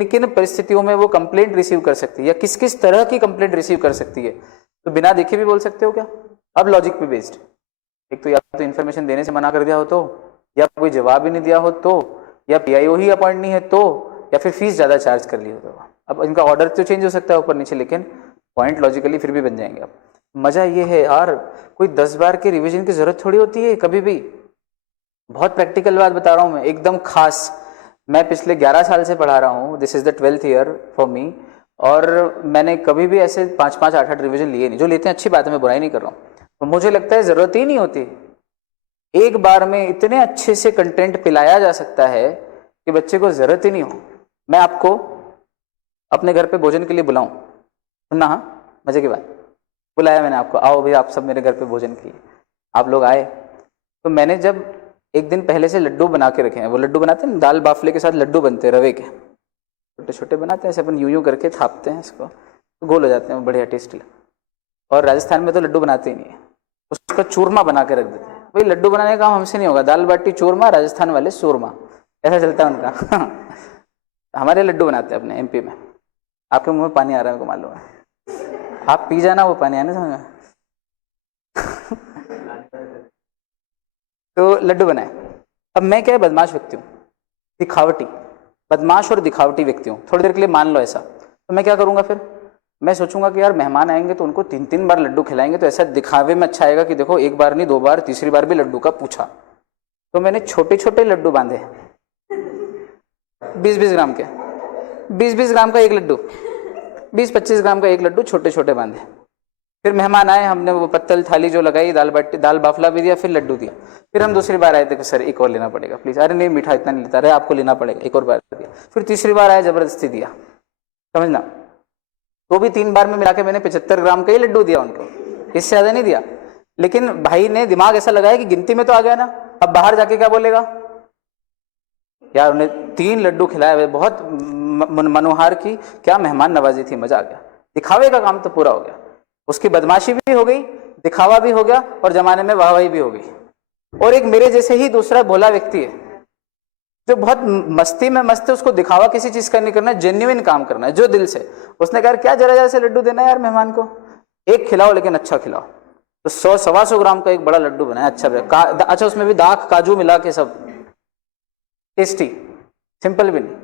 किन परिस्थितियों में वो कंप्लेंट रिसीव कर सकती है या किस किस तरह की कंप्लेंट रिसीव कर सकती है? तो बिना देखे भी बोल सकते हो क्या? अब लॉजिक पे बेस्ड, एक तो या तो इन्फॉर्मेशन देने से मना कर दिया हो तो, या कोई जवाब ही नहीं दिया हो तो, या पीआईओ ही अपॉइंट नहीं है तो, या फिर फीस ज़्यादा चार्ज कर ली हो तो। अब इनका ऑर्डर तो चेंज हो सकता है ऊपर नीचे, लेकिन पॉइंट लॉजिकली फिर भी बन जाएंगे। अब मज़ा ये है यार, कोई 10 बार के रिवीजन की ज़रूरत थोड़ी होती है कभी भी। बहुत प्रैक्टिकल बात बता रहा हूँ मैं, एकदम खास। मैं पिछले 11 साल से पढ़ा रहा हूँ, this is the 12th year for me, और मैंने कभी भी ऐसे 5-5, 8-8 रिवीजन लिए नहीं। जो लेते हैं अच्छी बात है, मैं बुराई नहीं कर रहा हूँ, तो मुझे लगता है ज़रूरत ही नहीं होती। एक बार में इतने अच्छे से कंटेंट पिलाया जा सकता है कि बच्चे को ज़रूरत ही नहीं हो। मैं आपको अपने घर पे भोजन के लिए बुलाऊं, सुनना, हाँ मज़े की बात, बुलाया मैंने आपको, आओ भाई आप सब मेरे घर पे भोजन के लिए। आप लोग आए, तो मैंने जब एक दिन पहले से लड्डू बना के रखे हैं, वो लड्डू बनाते हैं दाल बाफले के साथ, लड्डू बनते हैं रवे के, छोटे छोटे बनाते हैं ऐसे, अपन यूं यूं करके थापते हैं इसको, तो गोल हो जाते हैं, बढ़िया टेस्टी। और राजस्थान में तो लड्डू बनाते ही नहीं है, उसका चूरमा बना के रख देते हैं। भाई लड्डू बनाने का काम हमसे नहीं होगा, दाल बाटी चूरमा, राजस्थान वाले चूरमा, ऐसा चलता है उनका। हमारे लड्डू बनाते हैं अपने एमपी में। आपके मुंह में पानी आ रहा है, हमको मालूम है, आप पी जाना वो पानी, आने समझ। तो लड्डू बनाए। अब मैं क्या बदमाश व्यक्ति हूँ, दिखावटी, बदमाश और दिखावटी व्यक्ति हूँ, थोड़ी देर के लिए मान लो ऐसा। तो मैं क्या करूँगा फिर? मैं सोचूंगा कि यार मेहमान आएंगे तो उनको 3-3 बार लड्डू खिलाएंगे, तो ऐसा दिखावे में अच्छा आएगा कि देखो एक बार नहीं 2 बार, तीसरी बार भी लड्डू का पूछा। तो मैंने छोटे छोटे लड्डू बांधे, 20-20 ग्राम के, 20-20 ग्राम का एक लड्डू, 20-25 ग्राम का एक लड्डू छोटे छोटे बांधे। फिर मेहमान आए, हमने वो पत्तल थाली जो लगाई, दाल बाटी, दाल बाफला भी दिया, फिर लड्डू दिया। फिर हम दूसरी बार आए थे, सर एक और लेना पड़ेगा प्लीज़, अरे नहीं मीठा इतना नहीं लेता, अरे आपको लेना पड़ेगा, एक और बार दिया। फिर तीसरी बार आए, ज़बरदस्ती दिया, समझना। तो भी 3 बार में मिला के मैंने 75 ग्राम का ही लड्डू दिया उनको, इससे ज़्यादा नहीं दिया। लेकिन भाई ने दिमाग ऐसा लगाया कि गिनती में तो आ गया ना, अब बाहर जाके क्या बोलेगा, यार उन्हें 3 लड्डू खिलाए हुए, बहुत मनोहार की क्या मेहमान नवाजी थी, मजा आ गया। दिखावे का काम तो पूरा हो गया, उसकी बदमाशी भी हो गई, दिखावा भी हो गया, और जमाने में वाहवाही भी हो गई। और एक मेरे जैसे ही दूसरा भोला व्यक्ति है जो बहुत मस्ती में मस्त है, उसको दिखावा किसी चीज का नहीं करना है, जेन्युइन काम करना है जो दिल से। उसने कहा क्या जरा जरा से लड्डू देना है यार मेहमान को, एक खिलाओ लेकिन अच्छा खिलाओ। तो 100-125 ग्राम का एक बड़ा लड्डू बनाया, अच्छा उसमें भी दाख काजू मिला के, सब टेस्टी, सिंपल भी नहीं,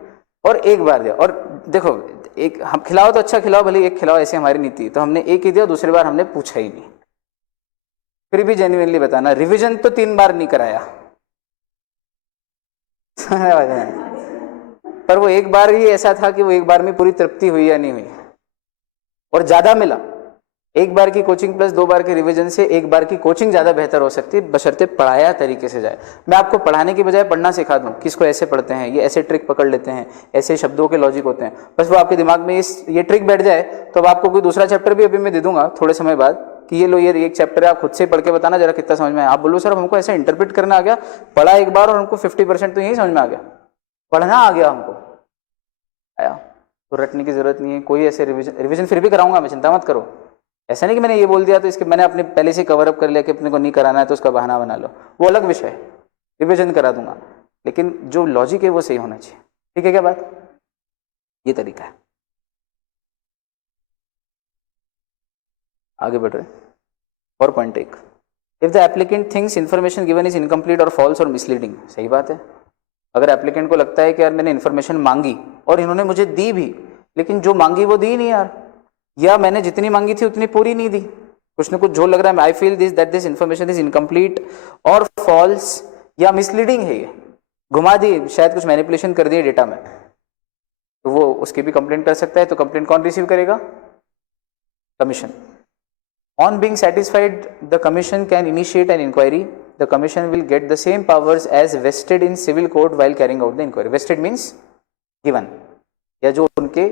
और एक बार दिया। और देखो, एक हम खिलाओ तो अच्छा खिलाओ, भले एक खिलाओ, ऐसी हमारी नीति। तो हमने एक ही दिया, दूसरी बार हमने पूछा ही नहीं। फिर भी जेन्युइनली बताना, रिवीजन तो 3 बार नहीं कराया पर वो एक बार ही ऐसा था कि वो एक बार में पूरी तृप्ति हुई या नहीं हुई, और ज्यादा मिला। एक बार की कोचिंग प्लस 2 बार के रिवीजन से एक बार की कोचिंग ज्यादा बेहतर हो सकती है, बशर्ते पढ़ाया तरीके से जाए। मैं आपको पढ़ाने की बजाय पढ़ना सिखा दूं, किसको ऐसे पढ़ते हैं, ये ऐसे ट्रिक पकड़ लेते हैं, ऐसे शब्दों के लॉजिक होते हैं, बस वो आपके दिमाग में ये ट्रिक बैठ जाए, तो अब आपको कोई दूसरा चैप्टर भी अभी मैं दे दूंगा थोड़े समय बाद कि ये लो, ये एक चैप्टर है, आप खुद से पढ़ के बताना जरा कितना समझ में आया। आप बोलो सर हमको ऐसे इंटरप्रेट करना आ गया, पढ़ा एक बार और हमको 50% तो यही समझ में आ गया, पढ़ना आ गया हमको, आया। तो रटने की जरूरत नहीं है, कोई ऐसे रिवीजन फिर भी कराऊंगा मैं, चिंता मत करो। ऐसा नहीं कि मैंने ये बोल दिया तो इसके मैंने अपने पहले से कवर अप कर लिया कि अपने को नहीं कराना है तो उसका बहाना बना लो, वो अलग विषय है, रिवीजन करा दूंगा, लेकिन जो लॉजिक है वो सही होना चाहिए। ठीक है क्या बात? ये तरीका है। आगे बढ़ रहे और पॉइंट एक, if the applicant thinks information given is incomplete और फॉल्स और मिसलीडिंग, सही बात है। अगर एप्लीकेंट को लगता है कि यार मैंने इन्फॉर्मेशन मांगी और इन्होंने मुझे दी भी, लेकिन जो मांगी वो दी नहीं यार, या मैंने जितनी मांगी थी उतनी पूरी नहीं दी, कुछ ना कुछ झोल लग रहा है, I feel this that this information is incomplete और फॉल्स या मिसलीडिंग है, ये घुमा दी, शायद कुछ मैनिपुलेशन कर दिए डेटा में, तो वो उसकी भी कंप्लेंट कर सकता है। तो कंप्लेंट कौन रिसीव करेगा? Commission. On being satisfied, the commission can initiate an inquiry. The commission will get the same powers as vested in civil court while carrying out the inquiry. Vested means given, या जो उनके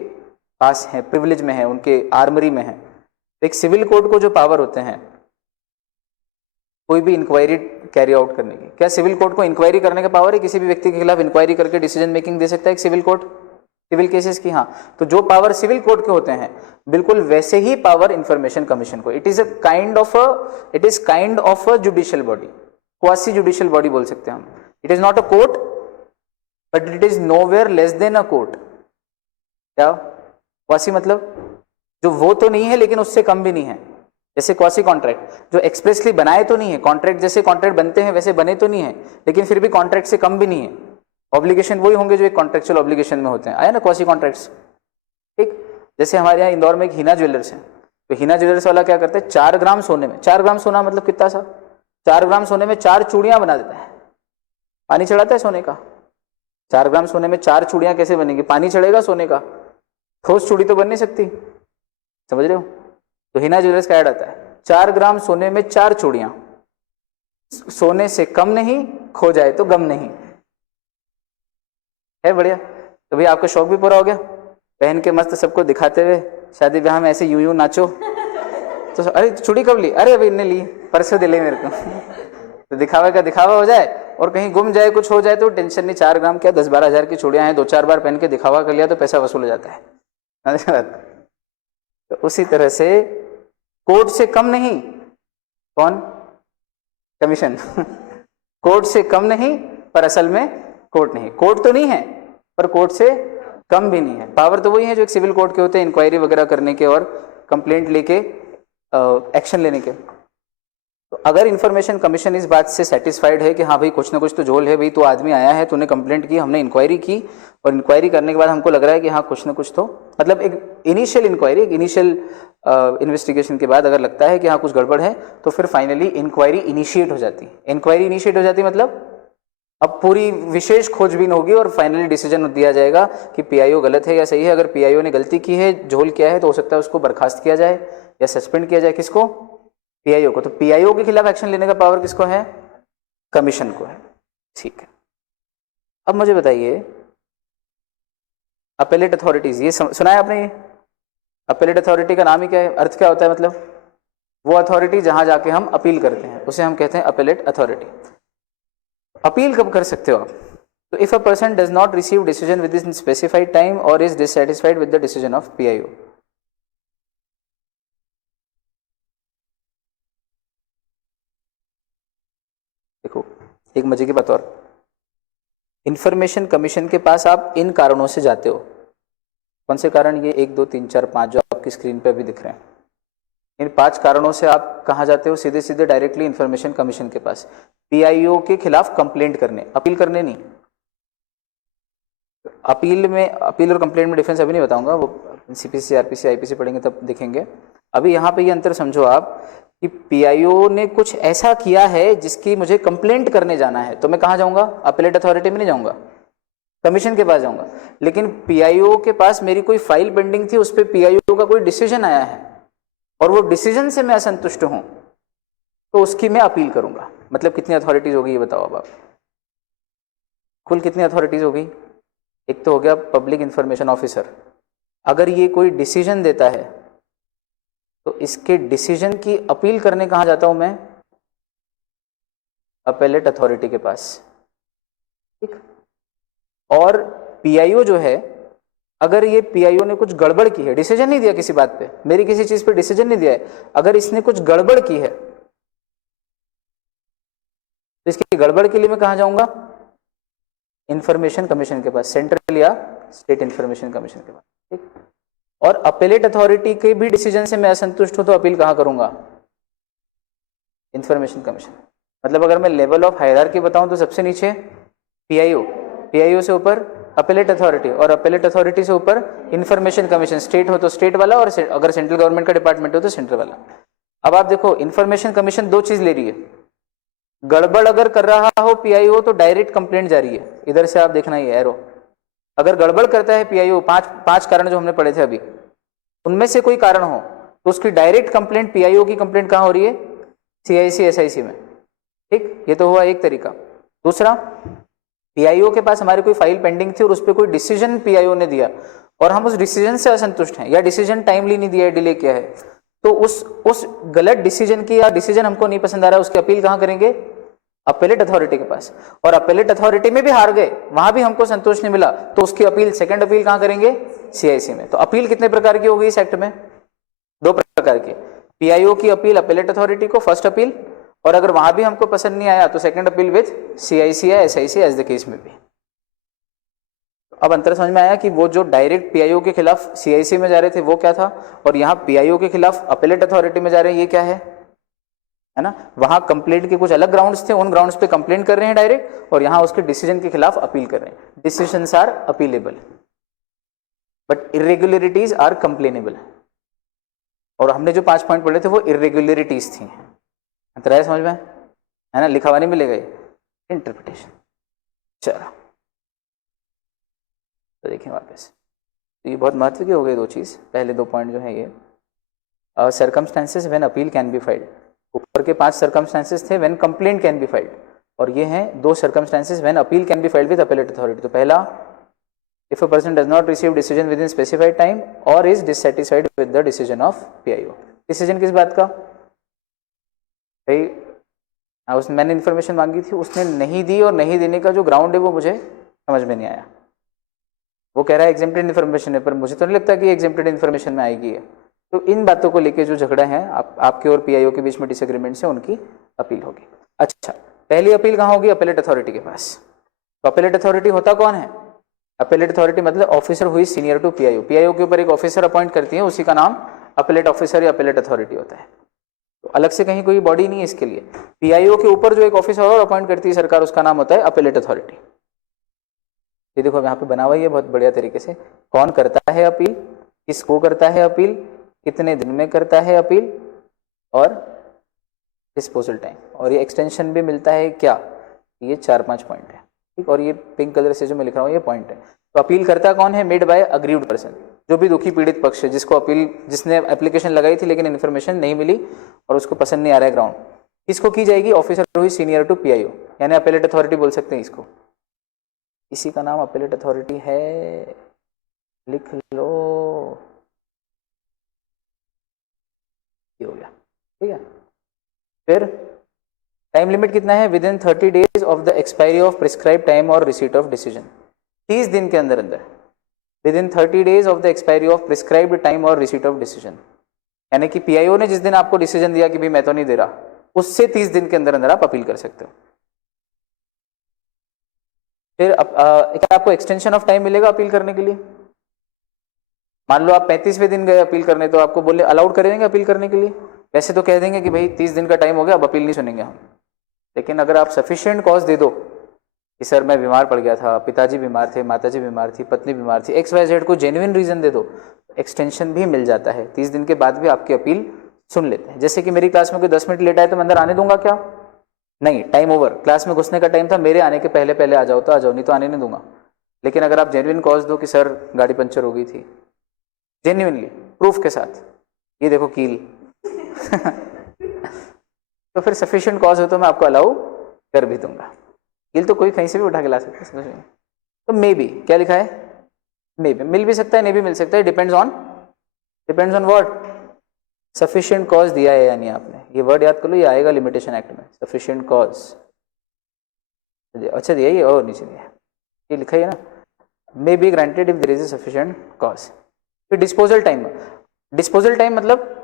पास है, privilege में है, उनके armoury में है। तो एक सिविल कोर्ट को जो पावर होते हैं कोई भी इंक्वायरी कैरी आउट करने की, क्या सिविल कोर्ट को इंक्वायरी करने का पावर है? किसी भी व्यक्ति के खिलाफ इंक्वायरी करके डिसीजन मेकिंग दे सकता है एक सिविल कोर्ट, सिविल केसेस की। हाँ, तो जो पावर सिविल कोर्ट के होते हैं बिल्कुल वैसे ही पावर इंफॉर्मेशन कमीशन को। It is kind of a judicial body, quasi judicial body बोल सकते हैं हम। It is not a court but it is nowhere less than a court. क्या क्वासी मतलब? जो वो तो नहीं है लेकिन उससे कम भी नहीं है। जैसे क्वासी कॉन्ट्रैक्ट जो एक्सप्रेसली बनाए तो नहीं है, कॉन्ट्रैक्ट जैसे कॉन्ट्रैक्ट बनते हैं वैसे बने तो नहीं है, लेकिन फिर भी कॉन्ट्रैक्ट से कम भी नहीं है। ऑब्लिगेशन वही होंगे जो एक कॉन्ट्रेक्चुअल ऑब्लिगेशन में होते हैं, आया ना क्वासी कॉन्ट्रैक्ट्स। ठीक, जैसे हमारे यहाँ इंदौर में एक हीना ज्वेलर्स है, तो हीना ज्वेलर्स वाला क्या करते हैं, 4 ग्राम सोने में, 4 ग्राम सोना मतलब कितना सा, 4 ग्राम सोने में 4 चूड़ियां बना देता है। पानी चढ़ाता है सोने का, 4 ग्राम सोने में 4 चूड़ियां कैसे बनेंगी? पानी चढ़ेगा सोने का, ठोस चूड़ी तो बन नहीं सकती, समझ रहे हो? तो हीना ज्वेलर्स का ऐड आता है, 4 ग्राम सोने में 4 चूड़ियां, सोने से कम नहीं, खो जाए तो गम नहीं। है बढ़िया। तो भाई आपका शौक भी पूरा हो गया, पहन के मस्त सबको दिखाते हुए शादी ब्याह में ऐसे यूं नाचो। तो अरे चूड़ी कब ली? अरे अभी इनने ली, परसों दिले मेरे को। तो दिखावे का दिखावा हो जाए और कहीं गुम जाए, कुछ हो जाए तो टेंशन नहीं, 4 ग्राम क्या 10-12 हज़ार की चूड़ियां हैं, 2-4 बार पहन के दिखावा कर लिया तो पैसा वसूल हो जाता है। तो उसी तरह से कोर्ट से कम नहीं, कौन? कमीशन। कोर्ट से कम नहीं पर असल में कोर्ट नहीं, कोर्ट तो नहीं है पर कोर्ट से कम भी नहीं है। पावर तो वही है जो एक सिविल कोर्ट के होते हैं, इंक्वायरी वगैरह करने के और कंप्लेंट लेके एक्शन लेने के। तो अगर इंफॉर्मेशन कमीशन इस बात से सेटिस्फाइड है कि हाँ भाई कुछ ना कुछ तो झोल है, भाई तो आदमी आया है, तूने कंप्लेंट की, हमने इंक्वायरी की और इंक्वायरी करने के बाद हमको लग रहा है कि हाँ कुछ ना कुछ तो, मतलब एक इनिशियल इंक्वायरी, एक इनिशियल इन्वेस्टिगेशन के बाद अगर लगता है कि हाँ कुछ गड़बड़ है तो फिर फाइनली इंक्वायरी इनिशिएट हो जाती है। इंक्वायरी इनिशिएट हो जाती है मतलब अब पूरी विशेष खोजबीन होगी और फाइनली डिसीजन दिया जाएगा कि पीआईओ गलत है या सही है। अगर पीआईओ ने गलती की है, झोल किया है, तो हो सकता है उसको बर्खास्त किया जाए या सस्पेंड किया जाए। किसको? पीआईओ को। तो पीआईओ के खिलाफ एक्शन लेने का पावर किसको है? कमीशन को है। ठीक है, अब मुझे बताइए अपेलेट अथॉरिटीज, ये सुना है आपने? ये अपेलेट अथॉरिटी का नाम ही क्या है, अर्थ क्या होता है? मतलब वो अथॉरिटी जहां जाके हम अपील करते हैं उसे हम कहते हैं अपेलेट अथॉरिटी। अपील कब कर सकते हो आप? तो if a person does not receive decision within specified time और is dissatisfied with the decision of PIO. देखो एक मजे की बात और, इंफॉर्मेशन कमीशन के पास आप इन कारणों से जाते हो। कौन से कारण? ये 1 2 3 4 5 जो आपकी स्क्रीन पे अभी दिख रहे हैं। इन 5 कारणों से आप कहाँ जाते हो? सीधे सीधे डायरेक्टली इंफॉर्मेशन कमीशन के पास, पीआईओ के खिलाफ कंप्लेंट करने, अपील करने नहीं। अपील और कंप्लेंट में डिफरेंस अभी नहीं बताऊंगा, वो सीपीसी आरपीसी आईपीसी पढ़ेंगे तब देखेंगे। अभी यहाँ पे ये अंतर समझो आप कि पीआईओ ने कुछ ऐसा किया है जिसकी मुझे कंप्लेंट करने जाना है, तो मैं कहाँ जाऊंगा? अपीलेट अथॉरिटी में नहीं जाऊंगा, कमीशन के पास जाऊंगा। लेकिन पीआईओ के पास मेरी कोई फाइल पेंडिंग थी, उस पर पीआईओ का कोई डिसीजन आया है और वो डिसीजन से मैं असंतुष्ट हूं, तो उसकी मैं अपील करूंगा। मतलब कितनी अथॉरिटीज होगी ये बताओ अब आप? कुल कितनी अथॉरिटीज होगी? एक तो हो गया पब्लिक इंफॉर्मेशन ऑफिसर, अगर ये कोई डिसीजन देता है तो इसके डिसीजन की अपील करने कहाँ जाता हूं मैं? अपेलेट अथॉरिटी के पास। ठीक, और पीआईओ जो है अगर ये पीआईओ ने कुछ गड़बड़ की है, डिसीजन नहीं दिया किसी बात पे, मेरी किसी चीज पे डिसीजन नहीं दिया है, अगर इसने कुछ गड़बड़ की है तो इसकी गड़बड़ के लिए मैं कहां जाऊंगा? इंफॉर्मेशन कमीशन के पास, सेंट्रल या स्टेट इंफॉर्मेशन कमीशन के पास, ठीक। और अपेलेट अथॉरिटी के भी डिसीजन से मैं असंतुष्ट हूं तो अपील कहां करूंगा? Information commission. मतलब अगर मैं लेवल ऑफ हायरार्की बताऊं तो सबसे नीचे पीआईओ, पीआईओ से ऊपर अपेलेट अथॉरिटी, और अपेलेट अथॉरिटी से ऊपर इंफॉर्मेशन कमीशन, स्टेट हो तो स्टेट वाला, और अगर सेंट्रल गवर्नमेंट का डिपार्टमेंट हो तो सेंट्रल वाला। अब आप देखो, इंफॉर्मेशन कमीशन दो चीज ले रही है, गड़बड़ अगर कर रहा हो पीआईओ तो डायरेक्ट कंप्लेंट जारी है, इधर से आप देखना ये एरो, अगर गड़बड़ करता है पीआईओ, पांच कारण जो हमने पढ़े थे अभी, उनमें से कोई कारण हो तो उसकी डायरेक्ट कंप्लेंट, पीआईओ की कंप्लेंट कहां हो रही है? सीआईसी एसआईसी में, ठीक। ये तो हुआ एक तरीका। दूसरा, पीआईओ के पास हमारी कोई फाइल पेंडिंग थी और उस पर कोई डिसीजन पीआईओ ने दिया और हम उस डिसीजन से असंतुष्ट हैं, या डिसीजन टाइमली नहीं दिया है, डिले किया है, तो उस गलत डिसीजन की, या डिसीजन हमको नहीं पसंद आ रहा है, उसकी अपील कहां करेंगे? अपेलेट अथॉरिटी के पास। और अपेलेट अथॉरिटी में भी हार गए, वहां भी हमको संतोष नहीं मिला, तो उसकी अपील, सेकंड अपील कहां करेंगे? सीआईसी में। तो अपील कितने प्रकार की हो गई इस एक्ट में? दो प्रकार की। पीआईओ की अपील अपेलेट अथॉरिटी को, फर्स्ट अपील, और अगर वहां भी हमको पसंद नहीं आया तो सेकंड अपील विद सीआईसी या एसआईसी एज द केस में भी। अब अंतर समझ में आया कि वो जो डायरेक्ट पीआईओ के खिलाफ सीआईसी में जा रहे थे वो क्या था, और यहाँ पीआईओ के खिलाफ अपेलेट अथॉरिटी में जा रहे हैं, ये क्या है ना? वहां कंप्लेंट के कुछ अलग ग्राउंड्स थे, उन ग्राउंड्स पे कंप्लेंट कर रहे हैं डायरेक्ट, और यहाँ उसके डिसीजन के खिलाफ अपील कर रहे हैं। Decisions are appealable but irregularities are complainable. और हमने जो 5 पॉइंट पढ़े थे वो इरेगुलरिटीज थी। अंतर है समझ में, है ना? लिखा हुआ नहीं मिलेगा, इंटरप्रिटेशन। चलो तो देखिए वापस, तो ये बहुत महत्व की हो गई दो चीज़। पहले 2 पॉइंट जो है ये circumstances when appeal can be filed, ऊपर के 5 सर्कमस्टेंसेस थे when complaint can be filed, और ये हैं 2 circumstances when appeal can be filed with appellate authority. तो पहला, if a person does not receive decision within specified time और is dissatisfied with the decision of PIO. Decision किस बात का भाई? उसने, मैंने इन्फॉर्मेशन मांगी थी, उसने नहीं दी, और नहीं देने का जो ग्राउंड है वो मुझे समझ में नहीं आया। वो कह रहा है एग्जेम्प्टेड इन्फॉर्मेशन है, पर मुझे तो नहीं लगता कि एग्जेम्प्टेड इन्फॉर्मेशन में आएगी है। तो इन बातों को लेके जो झगड़ा है आपके और पीआईओ के बीच में डिसएग्रीमेंट्स है, उनकी अपील होगी। अच्छा, पहली अपील कहाँ होगी? अपेलेट अथॉरिटी के पास। तो अपेलेट अथॉरिटी होता कौन है? अपेलेट अथॉरिटी मतलब ऑफिसर हुई सीनियर टू पीआईओ। पीआईओ के ऊपर एक ऑफिसर अपॉइंट करती है, उसी का नाम अपेलेट ऑफिसर या अपेलेट अथॉरिटी होता है। तो अलग से कहीं कोई बॉडी नहीं है इसके लिए। पीआईओ के ऊपर जो एक ऑफिसर और अपॉइंट करती है सरकार, उसका नाम होता है अपेलेट अथॉरिटी। ये देखो यहाँ पे बना हुआ है बहुत बढ़िया तरीके से, कौन करता है अपील, किसको करता है अपील, कितने दिन में करता है अपील, और डिस्पोजल टाइम, और ये एक्सटेंशन भी मिलता है क्या? ये 4-5 पॉइंट है, ठीक। और ये पिंक कलर से जो मैं लिख रहा हूँ ये पॉइंट है। तो अपील करता कौन है? मेड बाय अग्रीव्ड पर्सन, जो भी दुखी पीड़ित पक्ष है, जिसको अपील, जिसने एप्लीकेशन लगाई थी लेकिन इन्फॉर्मेशन नहीं मिली और उसको पसंद नहीं आ रहा है ग्राउंड, किसको की जाएगी? ऑफिसर हुई सीनियर टू पीआईओ, यानी अपेलेट अथॉरिटी बोल सकते हैं इसको। इसी का नाम अपेलेट अथॉरिटी है, लिख लो, ये हो गया, ठीक है। फिर टाइम लिमिट कितना है? With in 30 days of the expiry of prescribe time और रिसीट ऑफ डिसीजन। 30 दिन के अंदर अंदर, with in 30 days of the expiry of prescribed time और रिसीट ऑफ डिसीजन, यानी कि पीआईओ ने जिस दिन आपको डिसीजन दिया कि भाई मैं तो नहीं दे रहा, उससे 30 दिन के अंदर अंदर आप अपील कर सकते हो। फिर क्या आपको एक्सटेंशन ऑफ टाइम मिलेगा अपील करने के लिए? मान लो आप 35वें दिन गए अपील करने, तो आपको बोले अलाउड करेंगे अपील करने के लिए? वैसे तो कह देंगे कि भाई 30 दिन का टाइम हो गया, अब अपील नहीं सुनेंगे हम। लेकिन अगर आप सफिशिएंट कॉज दे दो कि सर मैं बीमार पड़ गया था, पिताजी बीमार थे, माताजी बीमार थी, पत्नी बीमार थी, XYZ को जेन्युइन रीजन दे दो, एक्सटेंशन भी मिल जाता है। 30 दिन के बाद भी आपकी अपील सुन लेते हैं। जैसे कि मेरी क्लास में कोई 10 मिनट लेट आए तो मैं अंदर आने दूंगा क्या? नहीं, टाइम ओवर, क्लास में घुसने का टाइम था, मेरे आने के पहले पहले आ जाओ तो आ जाओ, नहीं तो आने नहीं दूंगा। लेकिन अगर आप जेन्युइन कॉज दो कि सर गाड़ी पंचर हो गई थी, जेन्युइनली प्रूफ के साथ, ये देखो कील तो फिर सफिशिएंट कॉज हो तो मैं आपको अलाउ कर भी दूंगा। कील तो कोई कहीं से भी उठा के ला सकता है। तो मे बी, क्या लिखा है? मे बी, मिल भी सकता है, नहीं भी मिल सकता है, depends on what? Sufficient cause दिया है यानी आपने, ये वर्ड याद कर लो, ये आएगा लिमिटेशन एक्ट में, सफिशिएंट कॉज। अच्छा दिया ये, और नीचे दिया, ये लिखा है ना, may be granted if there is a sufficient cause. फिर डिस्पोजल टाइम, डिस्पोजल टाइम मतलब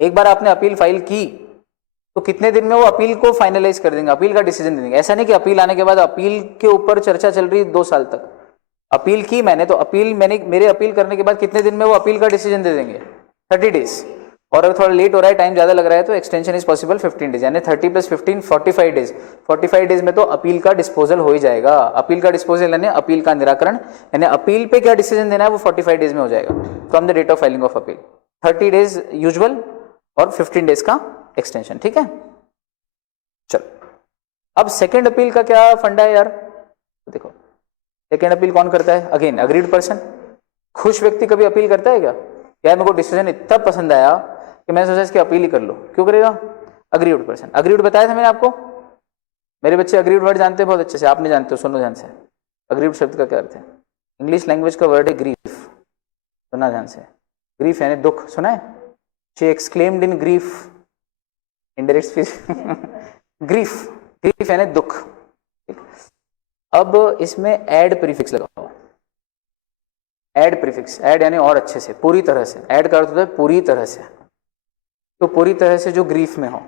एक बार आपने अपील फाइल की तो कितने दिन में वो अपील को फाइनलाइज कर देंगे, अपील का डिसीजन दे देंगे। ऐसा नहीं कि अपील आने के बाद अपील के ऊपर चर्चा चल रही 2 साल तक। अपील की मैंने तो अपील मेरे अपील करने के बाद कितने दिन में वो अपील का डिसीजन दे देंगे, 30 डेज। और अगर थोड़ा लेट हो रहा है, टाइम ज्यादा लग रहा है तो एक्सटेंशन इज पॉसिबल 15 डेज, यानी 30 + 15 45 डेज। 45 डेज में तो अपील का डिस्पोजल हो ही जाएगा। अपील का डिस्पोजल यानी अपील का निराकरण, यानी अपील पे क्या डिसीजन देना है वो 45 डेज में हो जाएगा from the date of filing of appeal. 30 days usual और 15 डेज का एक्सटेंशन, ठीक है। चलो अब सेकेंड अपील का क्या फंडा है यार, तो देखो सेकेंड अपील कौन करता है, अगेन अग्रीड पर्सन। खुश व्यक्ति कभी अपील करता है क्या, यार मेरे को डिसीजन इतना पसंद आया कि मैंने सोचा इसकी अपील ही कर लो, क्यों करेगा, अग्रीड पर्सन। अग्रीड बताया था मैंने आपको, मेरे बच्चे अग्रीड वर्ड जानते हैं बहुत अच्छे से, आप नहीं जानते हो, सुनो ध्यान से। अग्रीड शब्द का क्या अर्थ है, इंग्लिश लैंग्वेज का वर्ड है ग्रीफ, सुना ध्यान से। ग्रीफ यानी दुख, सुना है, she exclaimed in grief, indirect speech grief, grief यानी दुख। अब इसमें एड प्रीफिक्स लगा हुआ, एड प्रीफिक्स, एड यानी और अच्छे से, पूरी तरह से, एड का अर्थ होता है पूरी तरह से, तो पूरी तरह से जो ग्रीफ में हो।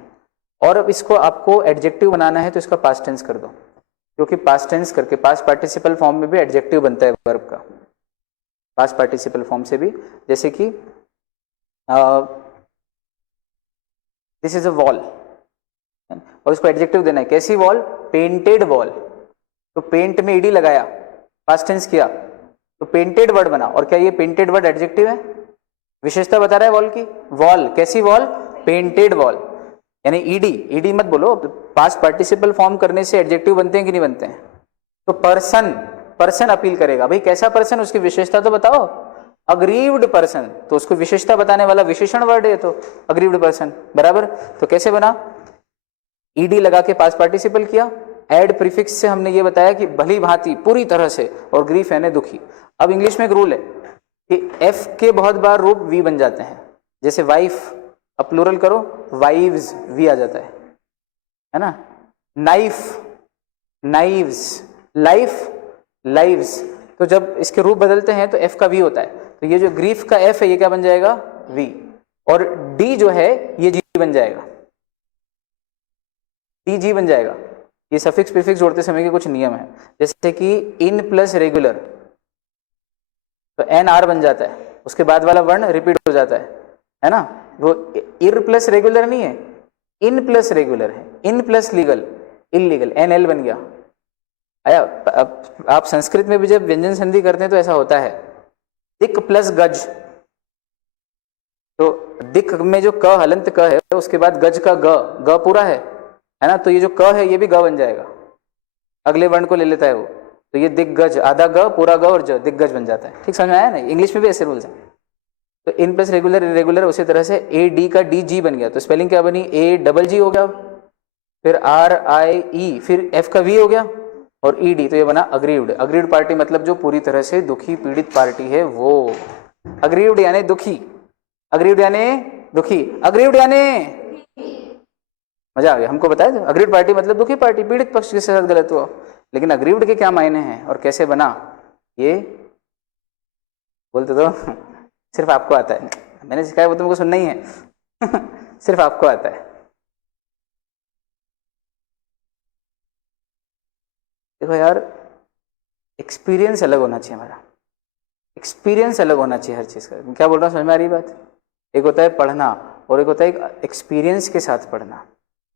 और अब इसको आपको एडजेक्टिव बनाना है तो इसका पास्ट टेंस कर दो, क्योंकि पास्ट टेंस करके पास्ट पार्टिसिपल फॉर्म में भी एडजेक्टिव बनता है वर्ब का, पास्ट पार्टिसिपल फॉर्म से भी। जैसे कि दिस इज अ वॉल, और इसको एडजेक्टिव देना है, कैसी वॉल, पेंटेड वॉल। तो पेंट में ईडी लगाया, पास्ट टेंस किया तो पेंटेड वर्ड बना। और क्या ये पेंटेड वर्ड एडजेक्टिव है, विशेषता बता रहा है वॉल की, वॉल कैसी वॉल, पेंटेड वॉल, यानी ईडी, ईडी मत बोलो, पास्ट पार्टिसिपल फॉर्म करने से एडजेक्टिव बनते हैं कि नहीं बनते हैं। तो पर्सन, पर्सन अपील करेगा, भाई कैसा पर्सन, उसकी विशेषता तो बताओ, अग्रीव्ड पर्सन, तो उसको विशेषता बताने वाला विशेषण वर्ड है, तो अग्रीव्ड पर्सन बराबर। तो कैसे बना, ईडी लगा के पास्ट पार्टिसिपल किया, एड प्रीफिक्स से हमने ये बताया कि भली भांति, पूरी तरह से, और ग्रीफ यानी दुखी। अब इंग्लिश में एक रूल है कि एफ के बहुत बार रूप वी बन जाते हैं, जैसे वाइफ, अब प्लूरल करो, वाइव्स, वी आ जाता है ना। नाइफ, नाइव्स, लाइफ, लाइव्स, तो जब इसके रूप बदलते हैं तो एफ का वी होता है। तो ये जो ग्रीफ का एफ है ये क्या बन जाएगा, वी, और डी जो है ये जी बन जाएगा, डी जी बन जाएगा। ये सफिक्स प्रीफिक्स जोड़ते समय के कुछ नियम है, जैसे कि इन प्लस रेगुलर, तो एन आर बन जाता है, उसके बाद वाला वर्ण रिपीट हो जाता है ना। वो इर प्लस रेगुलर नहीं है, इन प्लस रेगुलर है, in plus legal, illegal, N L बन गया। आया, आप संस्कृत में भी जब व्यंजन संधि करते हैं तो ऐसा होता है, दिक प्लस गज, तो दिक में जो क हलंत क है उसके बाद गज का ग, ग पूरा है ना, तो ये जो क है ये भी ग बन जाएगा, अगले वर्ण को ले लेता है वो, तो ये दिग्गज, आधा ग पूरा ग और ज, दिग्गज बन जाता है। ठीक समझ में आया ना, इंग्लिश में भी ऐसे रूल्स हैं। तो इन प्लस रेगुलर इरेगुलर, उसी तरह से ए डी का डी जी बन गया, तो स्पेलिंग क्या बनी, ए डबल जी हो गया, फिर आर आई ई, फिर एफ का वी हो गया, और ई डी, तो ये बना अग्रीव्ड। अग्रीव्ड पार्टी मतलब जो पूरी तरह से दुखी पीड़ित पार्टी है वो, अग्रीव्ड यानी दुखी, अग्रीव्ड यानी दुखी, अग्रीव्ड यानी, मजा आ गया, हमको बताया अग्रीव्ड पार्टी मतलब दुखी पार्टी, पीड़ित पक्ष के साथ गलत हुआ। लेकिन अग्रीव्ड के क्या मायने हैं और कैसे बना, ये बोलते तो सिर्फ आपको आता है, मैंने सिखाया वो तुमको सुनना ही है सिर्फ आपको आता है। देखो यार, एक्सपीरियंस अलग होना चाहिए हमारा, एक्सपीरियंस अलग होना चाहिए हर चीज़ का। क्या बोल रहा हूँ, समझ में आ रही बात। एक होता है पढ़ना और एक होता है एक्सपीरियंस के साथ पढ़ना।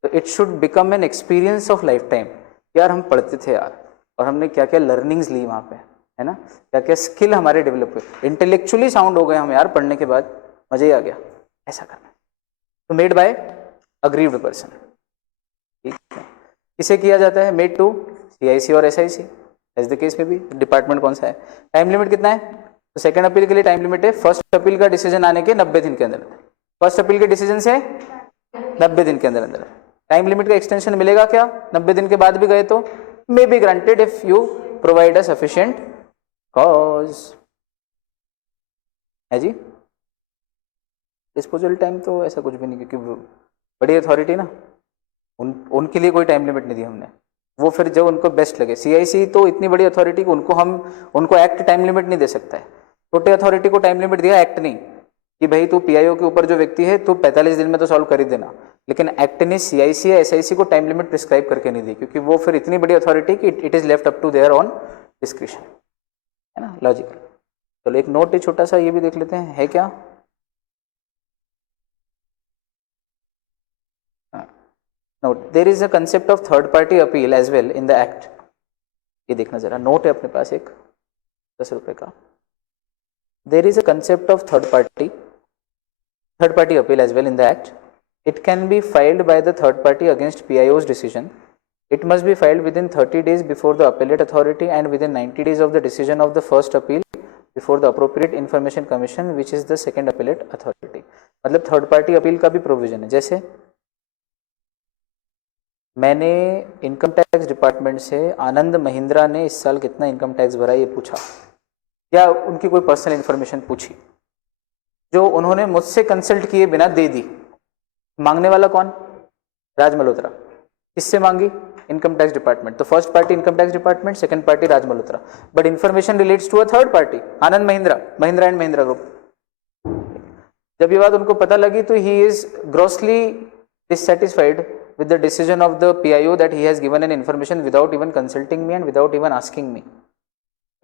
तो it should become an experience of life time. यार हम पढ़ते थे यार, और हमने क्या क्या लर्निंग्स ली वहाँ पे, है ना, क्या क्या स्किल हमारे डेवलप हुए, इंटेलेक्चुअली साउंड हो गए हम यार, पढ़ने के बाद मजा ही आ गया। ऐसा करना तो मेड बाय अग्रीव्ड पर्सन, ठीक है। इसे किया जाता है मेड टू CIC और SIC, एज द केस में भी, डिपार्टमेंट कौन सा है। टाइम लिमिट कितना है, तो सेकंड अपील के लिए टाइम लिमिट है फर्स्ट अपील का डिसीजन आने के 90 दिन के अंदर, फर्स्ट अपील के डिसीजन से 90 दिन के अंदर अंदर। टाइम लिमिट का एक्सटेंशन मिलेगा क्या, 90 दिन के बाद भी गए तो, मे be granted if you provide a sufficient cause, है जी। डिस्पोजल टाइम तो ऐसा कुछ भी नहीं, क्योंकि बड़ी अथॉरिटी ना, उनके लिए कोई टाइम लिमिट नहीं दी हमने, वो फिर जो उनको बेस्ट लगे। सीआईसी तो इतनी बड़ी अथॉरिटी को उनको एक्ट टाइम लिमिट नहीं दे सकता है। छोटे अथॉरिटी को टाइम लिमिट दिया, एक्ट नहीं, कि भाई तू पीआईओ के ऊपर जो व्यक्ति है तो 45 दिन में तो सॉल्व कर ही देना। लेकिन एक्ट ने सीआईसी या एसआईसी को टाइम लिमिट प्रिस्क्राइब करके नहीं दी, क्योंकि वो फिर इतनी बड़ी अथॉरिटी कि it is left up to their on description, है ना, लॉजिकल। चलो एक नोट है छोटा सा, ये भी देख लेते हैं, है क्या। Note, there is a concept of third party appeal as well in the act. ये देखना जरा, नोट है अपने पास एक 10 रुपए का। There is a concept of third party appeal as well in the act. It can be filed by the third party against PIO's decision. It must be filed within 30 days before the appellate authority and within 90 days of the decision of the first appeal before the appropriate information commission, which is the second appellate authority. मतलब third party appeal का भी provision है। जैसे मैंने income tax department से आनंद महिंद्रा ने इस साल कितना इनकम टैक्स भरा ये पूछा, या उनकी कोई पर्सनल इन्फॉर्मेशन पूछी, जो उन्होंने मुझसे कंसल्ट किए बिना दे दी। मांगने वाला कौन? राज मल्होत्रा। किससे मांगी? Income tax department. तो first party income tax department, second party Raj Malhotra, but information relates to a third party, Anand Mahindra and Mahindra group. जब ये बात उनको पता लगी तो he is grossly dissatisfied with the decision of the PIO that he has given an information without even consulting me and without even asking me.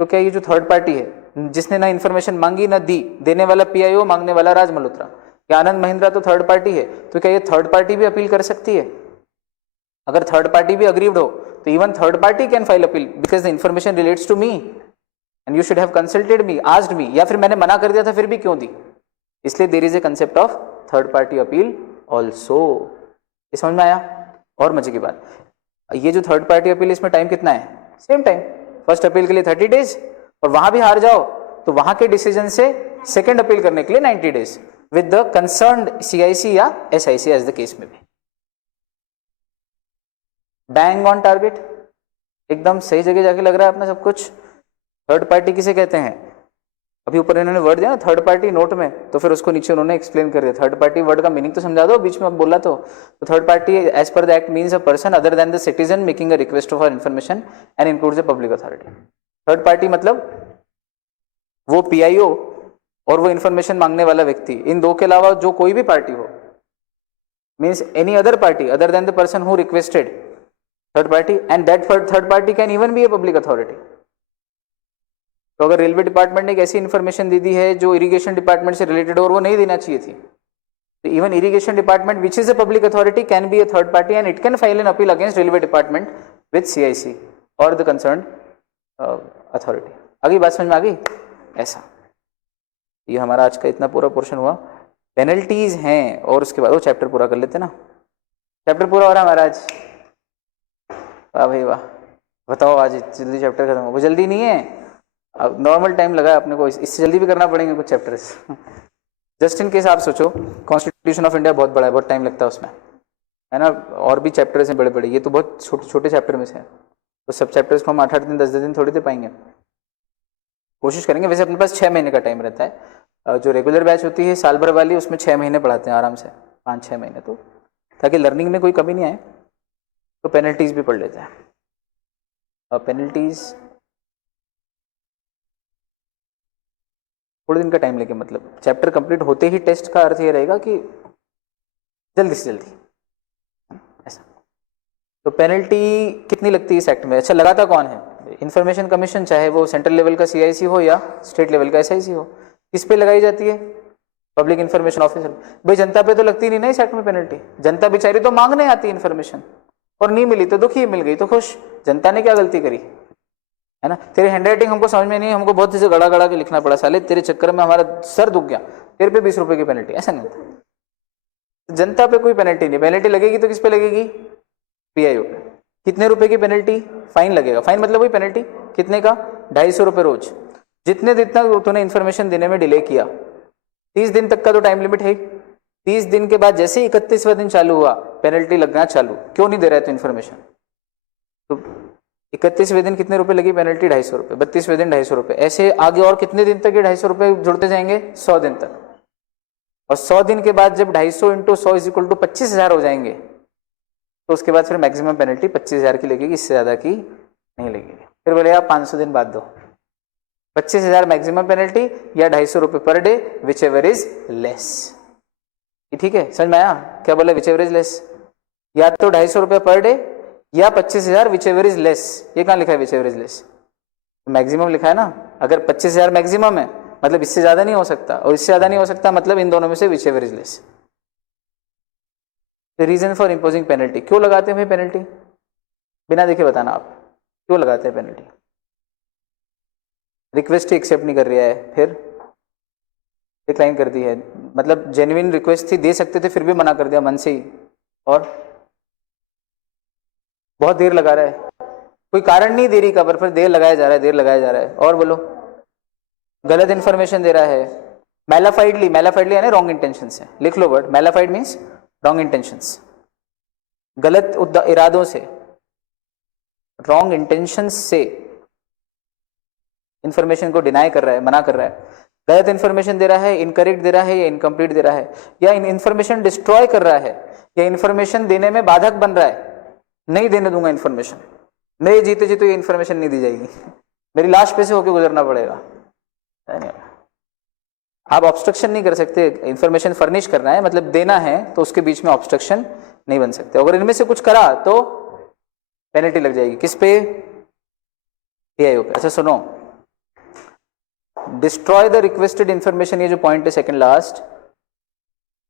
तो क्या ये जो थर्ड पार्टी है जिसने ना इन्फॉर्मेशन मांगी ना दी, देने वाला PIO, मांगने वाला राज मल्होत्रा, क्या आनंद महिंद्रा तो थर्ड पार्टी है, तो क्या ये थर्ड पार्टी भी अपील कर सकती है? अगर थर्ड पार्टी भी अग्रीव्ड हो तो even third party can file appeal because the information relates to me and you should have consulted me, asked me, या फिर मैंने मना कर दिया था फिर भी क्यों दी। इसलिए there is a concept of third party appeal also. ये समझ में आया? और मजे की बात, ये जो थर्ड पार्टी अपील इसमें टाइम कितना है? Same time. फर्स्ट अपील के लिए 30 डेज, और वहां भी हार जाओ तो वहां के डिसीजन से सेकंड अपील करने के लिए 90 days with the concerned CIC या एसआईसी एज द केस में भी। बैंग ऑन टारगेट, एकदम सही जगह जाके लग रहा है अपना सब कुछ। थर्ड पार्टी किसे कहते हैं? अभी ऊपर इन्होंने वर्ड दिया ना थर्ड पार्टी नोट में, तो फिर उसको नीचे उन्होंने एक्सप्लेन कर दिया। थर्ड पार्टी वर्ड का मीनिंग तो समझा दो, बीच में अब बोला तो third party as per the act means a person other than the citizen making a request for information and includes a public authority. Third party मतलब वो पीआईओ और वो इन्फॉर्मेशन मांगने वाला व्यक्ति, इन दो के अलावा जो कोई भी पार्टी हो, means any other party other than the person who requested third party, and that third party can even be a public authority. तो अगर रेलवे डिपार्टमेंट ने एक ऐसी इन्फॉर्मेशन दे दी है जो इरिगेशन डिपार्टमेंट से रिलेटेड और वो नहीं देना चाहिए थी, तो even irrigation department which is a public authority can be a third party and it can file an appeal against railway department with CIC और द कंसर्न्ड अथॉरिटी। आगे बात समझ में आ गई? ऐसा ये हमारा आज का इतना पूरा पोर्शन हुआ। पेनल्टीज हैं और उसके बाद वो चैप्टर पूरा कर लेते ना। चैप्टर पूरा हो रहा है हमारा आज। वाह भाई वाह, बताओ आज जल्दी चैप्टर खत्म हो। वो जल्दी नहीं है, अब नॉर्मल टाइम लगा अपने को, इससे जल्दी भी करना पड़ेंगे कुछ चैप्टर्स। जस्ट इन केस आप सोचो कॉन्स्टिट्यूशन ऑफ इंडिया बहुत बड़ा है, बहुत टाइम लगता है उसमें, है ना, और भी चैप्टर्स हैं बड़े बड़े, ये तो बहुत छोटे छोटे चैप्टर में से है। तो सब चैप्टर्स को हम 8-8 दिन 10-10 दिन थोड़ी दे पाएंगे। कोशिश करेंगे। वैसे अपने पास 6 महीने का टाइम रहता है। जो रेगुलर बैच होती है साल भर वाली, उसमें 6 महीने पढ़ाते हैं आराम से, 5-6 महीने, तो ताकि लर्निंग में कोई कमी नहीं आए। तो पेनल्टीज भी पढ़ लेते हैं। और पेनल्टीज थोड़े दिन का टाइम लेके, मतलब चैप्टर कंप्लीट होते ही टेस्ट का अर्थ ये रहेगा कि जल्दी से जल्दी, ऐसा। तो पेनल्टी कितनी लगती है इस एक्ट में? अच्छा, लगाता कौन है? इंफॉर्मेशन कमीशन, चाहे वो सेंट्रल लेवल का सीआईसी हो या स्टेट लेवल का एसआईसी हो। किस पे लगाई जाती है? Public information officer. भाई जनता पे तो लगती नहीं ना इस एक्ट में पेनल्टी। जनता बेचारी तो मांगने आती है इन्फॉर्मेशन, और नहीं मिली तो दुखी, मिल गई तो खुश। जनता ने क्या गलती करी, है ना? तेरी हैंडराइटिंग हमको समझ में नहीं, हमको बहुत से गड़ा गड़ा के लिखना पड़ा, साले तेरे चक्कर में हमारा सर दुख गया, तेरे पे 20 रुपए की पेनल्टी। ऐसा नहीं होता। जनता पे कोई पेनल्टी नहीं। पेनल्टी लगेगी तो किस पे लगेगी? पीआईओ पे। कितने रुपए की पेनल्टी? फाइन लगेगा। फाइन मतलब वही पेनल्टी, कितने का? 250 रुपये रोज। जितने तूने इन्फॉर्मेशन देने में डिले किया, 30 दिन तक का तो टाइम लिमिट है। 30 दिन के बाद जैसे 31वां दिन चालू हुआ, पेनल्टी लगना चालू। क्यों नहीं दे रहा है तो इन्फॉर्मेशन? तो 31वें दिन कितने रुपए लगी पेनल्टी? 250 रुपये। 32वें दिन 250 रुपये। ऐसे आगे और कितने दिन तक ये 250 रुपये जुड़ते जाएंगे? 100 दिन तक। और 100 दिन के बाद जब 250 × 100 = 25,000 हो जाएंगे, तो उसके बाद फिर मैक्सिमम पेनल्टी 25,000 की लगेगी, इससे ज़्यादा की नहीं लगेगी। फिर बोले आप 500 दिन बाद दो, 25,000 मैक्सिमम पेनल्टी या 250 रुपये per day, which ever is less. ठीक है, समझ में आया क्या बोले? विच एवर इज लेस, या तो 250 रुपये पर डे या 25,000 विच एवर इज लेस। ये कहाँ लिखा है which ever is less? Maximum लिखा है ना। अगर 25,000 मैक्सिमम है मतलब इससे ज्यादा नहीं हो सकता, और इससे ज्यादा नहीं हो सकता मतलब इन दोनों में से whichever is less. The reason for imposing penalty, क्यों लगाते हैं भाई पेनल्टी? बिना देखे बताना आप क्यों लगाते हैं पेनल्टी। रिक्वेस्ट ही एक्सेप्ट नहीं कर रहा है, फिर डिक्लाइन कर दी है, मतलब जेन्युइन रिक्वेस्ट थी, दे सकते थे, फिर भी मना कर दिया मन से ही, और बहुत देर लगा रहा है, कोई कारण नहीं देरी का, पर देर लगाया जा रहा है, देर लगाया जा रहा है। और बोलो, गलत इन्फॉर्मेशन दे रहा है, मैलाफाइडली, मैलाफाइडली यानी रॉन्ग इंटेंशन से, लिख लो word, mala fide means wrong intentions, गलत इरादों से, रॉन्ग इंटेंशंस से इंफॉर्मेशन को डिनाई कर रहा है, मना कर रहा है, गलत इंफॉर्मेशन दे रहा है, इनकरेक्ट दे रहा है या इनकम्प्लीट दे रहा है, या इंफॉर्मेशन डिस्ट्रॉय कर रहा है, या इंफॉर्मेशन देने में बाधक बन रहा है, नहीं देने दूंगा इंफॉर्मेशन, मेरे जीते जीते ये इंफॉर्मेशन नहीं दी जाएगी, मेरी लाश पे से होकर गुजरना पड़ेगा। आप ऑब्स्ट्रक्शन नहीं कर सकते, इंफॉर्मेशन फर्निश करना है मतलब देना है, तो उसके बीच में ऑब्स्ट्रक्शन नहीं बन सकते। अगर इनमें से कुछ करा तो पेनल्टी लग जाएगी, किस पे? पीआईओ पे। अच्छा सुनो, डिस्ट्रॉय द रिक्वेस्टेड इंफॉर्मेशन, ये जो पॉइंट है सेकंड लास्ट,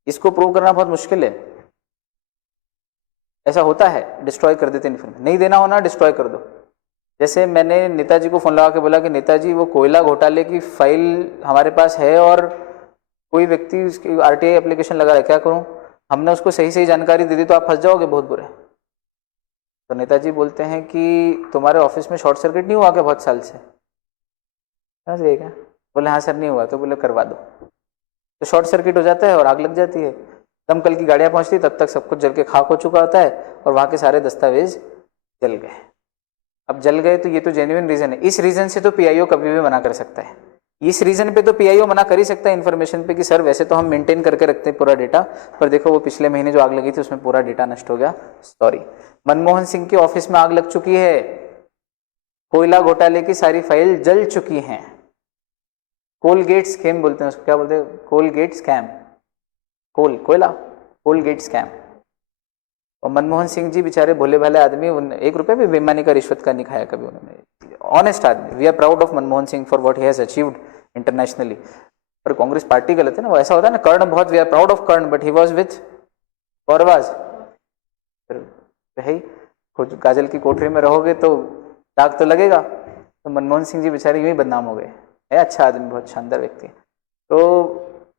इसको प्रूव करना बहुत मुश्किल है। ऐसा होता है, डिस्ट्रॉय कर देते इंफॉर्मेशन, नहीं देना होना डिस्ट्रॉय कर दो। जैसे मैंने नेताजी को फोन लगा के बोला कि नेताजी वो कोयला घोटाले की फाइल हमारे पास है और कोई व्यक्ति उसकी आरटीआई एप्लीकेशन लगा रहा है, क्या करूं? हमने उसको सही सही जानकारी दे दी तो आप फंस जाओगे बहुत बुरे। तो नेताजी बोलते हैं कि तुम्हारे ऑफिस में शॉर्ट सर्किट नहीं हुआ क्या बहुत साल से? समझ गए क्या? बोले हाँ सर नहीं हुआ। तो बोले करवा दो। तो शॉर्ट सर्किट हो जाता है और आग लग जाती है, दमकल की गाड़ियाँ पहुँचती, तब तक सब कुछ जल के खाक हो चुका होता है और वहाँ के सारे दस्तावेज जल गए। अब जल गए तो ये तो जेन्युइन रीजन है, इस रीजन से तो पीआईओ कभी भी मना कर सकता है, इस रीजन पे तो पीआईओ मना कर ही सकता है इन्फॉर्मेशन पे कि सर वैसे तो हम मेंटेन करके रखते हैं पूरा डेटा, पर देखो वो पिछले महीने जो आग लगी थी उसमें पूरा डेटा नष्ट हो गया, सॉरी। मनमोहन सिंह के ऑफिस में आग लग चुकी है, कोयला घोटाले की सारी फाइल जल चुकी हैं, कोलगेट स्कैम बोलते हैं उसको, क्या बोलते हैं? कोलगेट स्कैम, कोयला कोलगेट स्कैम। और मनमोहन सिंह जी बेचारे भोले भाले आदमी, 1 रुपये भी बेईमानी का रिश्वत का नहीं खाया कभी उन्होंने, ऑनेस्ट आदमी। We are proud of Manmohan Singh for what he has achieved internationally. पर कांग्रेस पार्टी गलत है ना, वो ऐसा होता है ना, कर्ण बहुत, we are proud of Karna but he was with Kauravas. भाई खुद काजल की कोठरी में रहोगे तो दाग तो लगेगा। तो मनमोहन सिंह जी बेचारे यूं ही बदनाम हो गए, है अच्छा आदमी, बहुत शानदार व्यक्ति। तो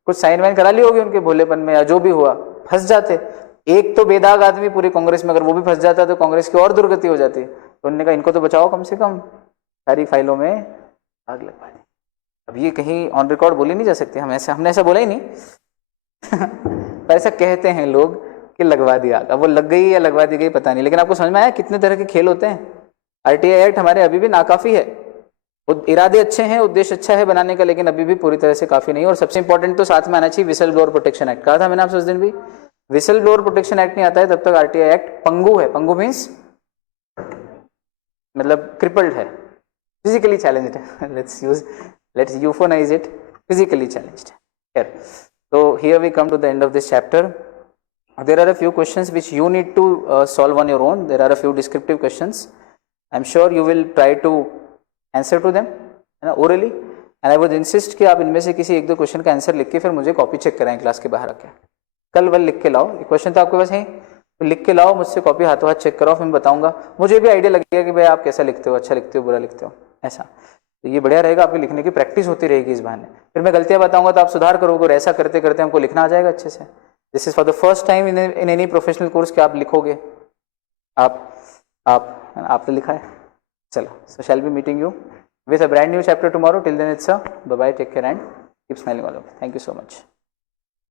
कुछ साइन वाइन करा ली होगी उनके भोलेपन में या जो भी हुआ, फंस जाते। एक तो बेदाग आदमी पूरी कांग्रेस में, अगर वो भी फंस जाता तो कांग्रेस की और दुर्गति हो जाती। तो उन्होंने कहा इनको तो बचाओ कम से कम, सारी फाइलों में आग लगवा दी। अब ये कहीं ऑन रिकॉर्ड बोली नहीं जा सकती, हमने ऐसा बोला ही नहीं तो ऐसा कहते हैं लोग कि लगवा दिया, अब वो लग गई या लगवा दी गई पता नहीं। लेकिन आपको समझ में आया कितने तरह के खेल होते हैं। आरटीआई एक्ट हमारे अभी भी नाकाफी है, इरादे अच्छे हैं, उद्देश्य अच्छा है बनाने का, लेकिन अभी भी पूरी तरह से काफी नहीं। और सबसे इंपॉर्टेंट तो साथ में आना चाहिए विसल ब्लोअर प्रोटेक्शन एक्ट। कहा था मैंने आपसे उस दिन भी, विसल ब्लोअर प्रोटेक्शन एक्ट नहीं आता है तब तक आरटीआई एक्ट पंगु है। पंगु मीन्स मतलब क्रिपल्ड है, फिजिकली चैलेंज्ड है। लेट्स यूफोनाइज इट, फिजिकली चैलेंज्ड है। So here we come to the end of this chapter. There are a few questions which you need to solve on your own. There are a few descriptive questions. I'm sure you will try to answer to them orally, and I would insist कि आप इनमें से किसी 1-2 question का answer लिख के फिर मुझे कॉपी चेक कराएं क्लास के बाहर आके। कल वल लिख के लाओ, क्वेश्चन तो आपके पास है, तो लिख के लाओ, मुझसे कॉपी हाथों हाथ चेक कराओ, फिर मैं बताऊंगा, मुझे भी आइडिया लगेगा कि भाई आप कैसा लिखते हो, अच्छा लिखते हो, बुरा लिखते हो, ऐसा। तो ये बढ़िया रहेगा, आपकी लिखने की प्रैक्टिस होती रहेगी इस बहाने। फिर मैं गलतियां बताऊंगा तो आप सुधार करोगे, और ऐसा करते करते हमको लिखना आ जाएगा अच्छे से। This is for the first time in any professional course कि आप लिखोगे। आपने लिखा है, चलो। So shall be meeting you with a brand new chapter tomorrow. Till then it's a bye bye, take care and keep smiling all over. Thank you so much.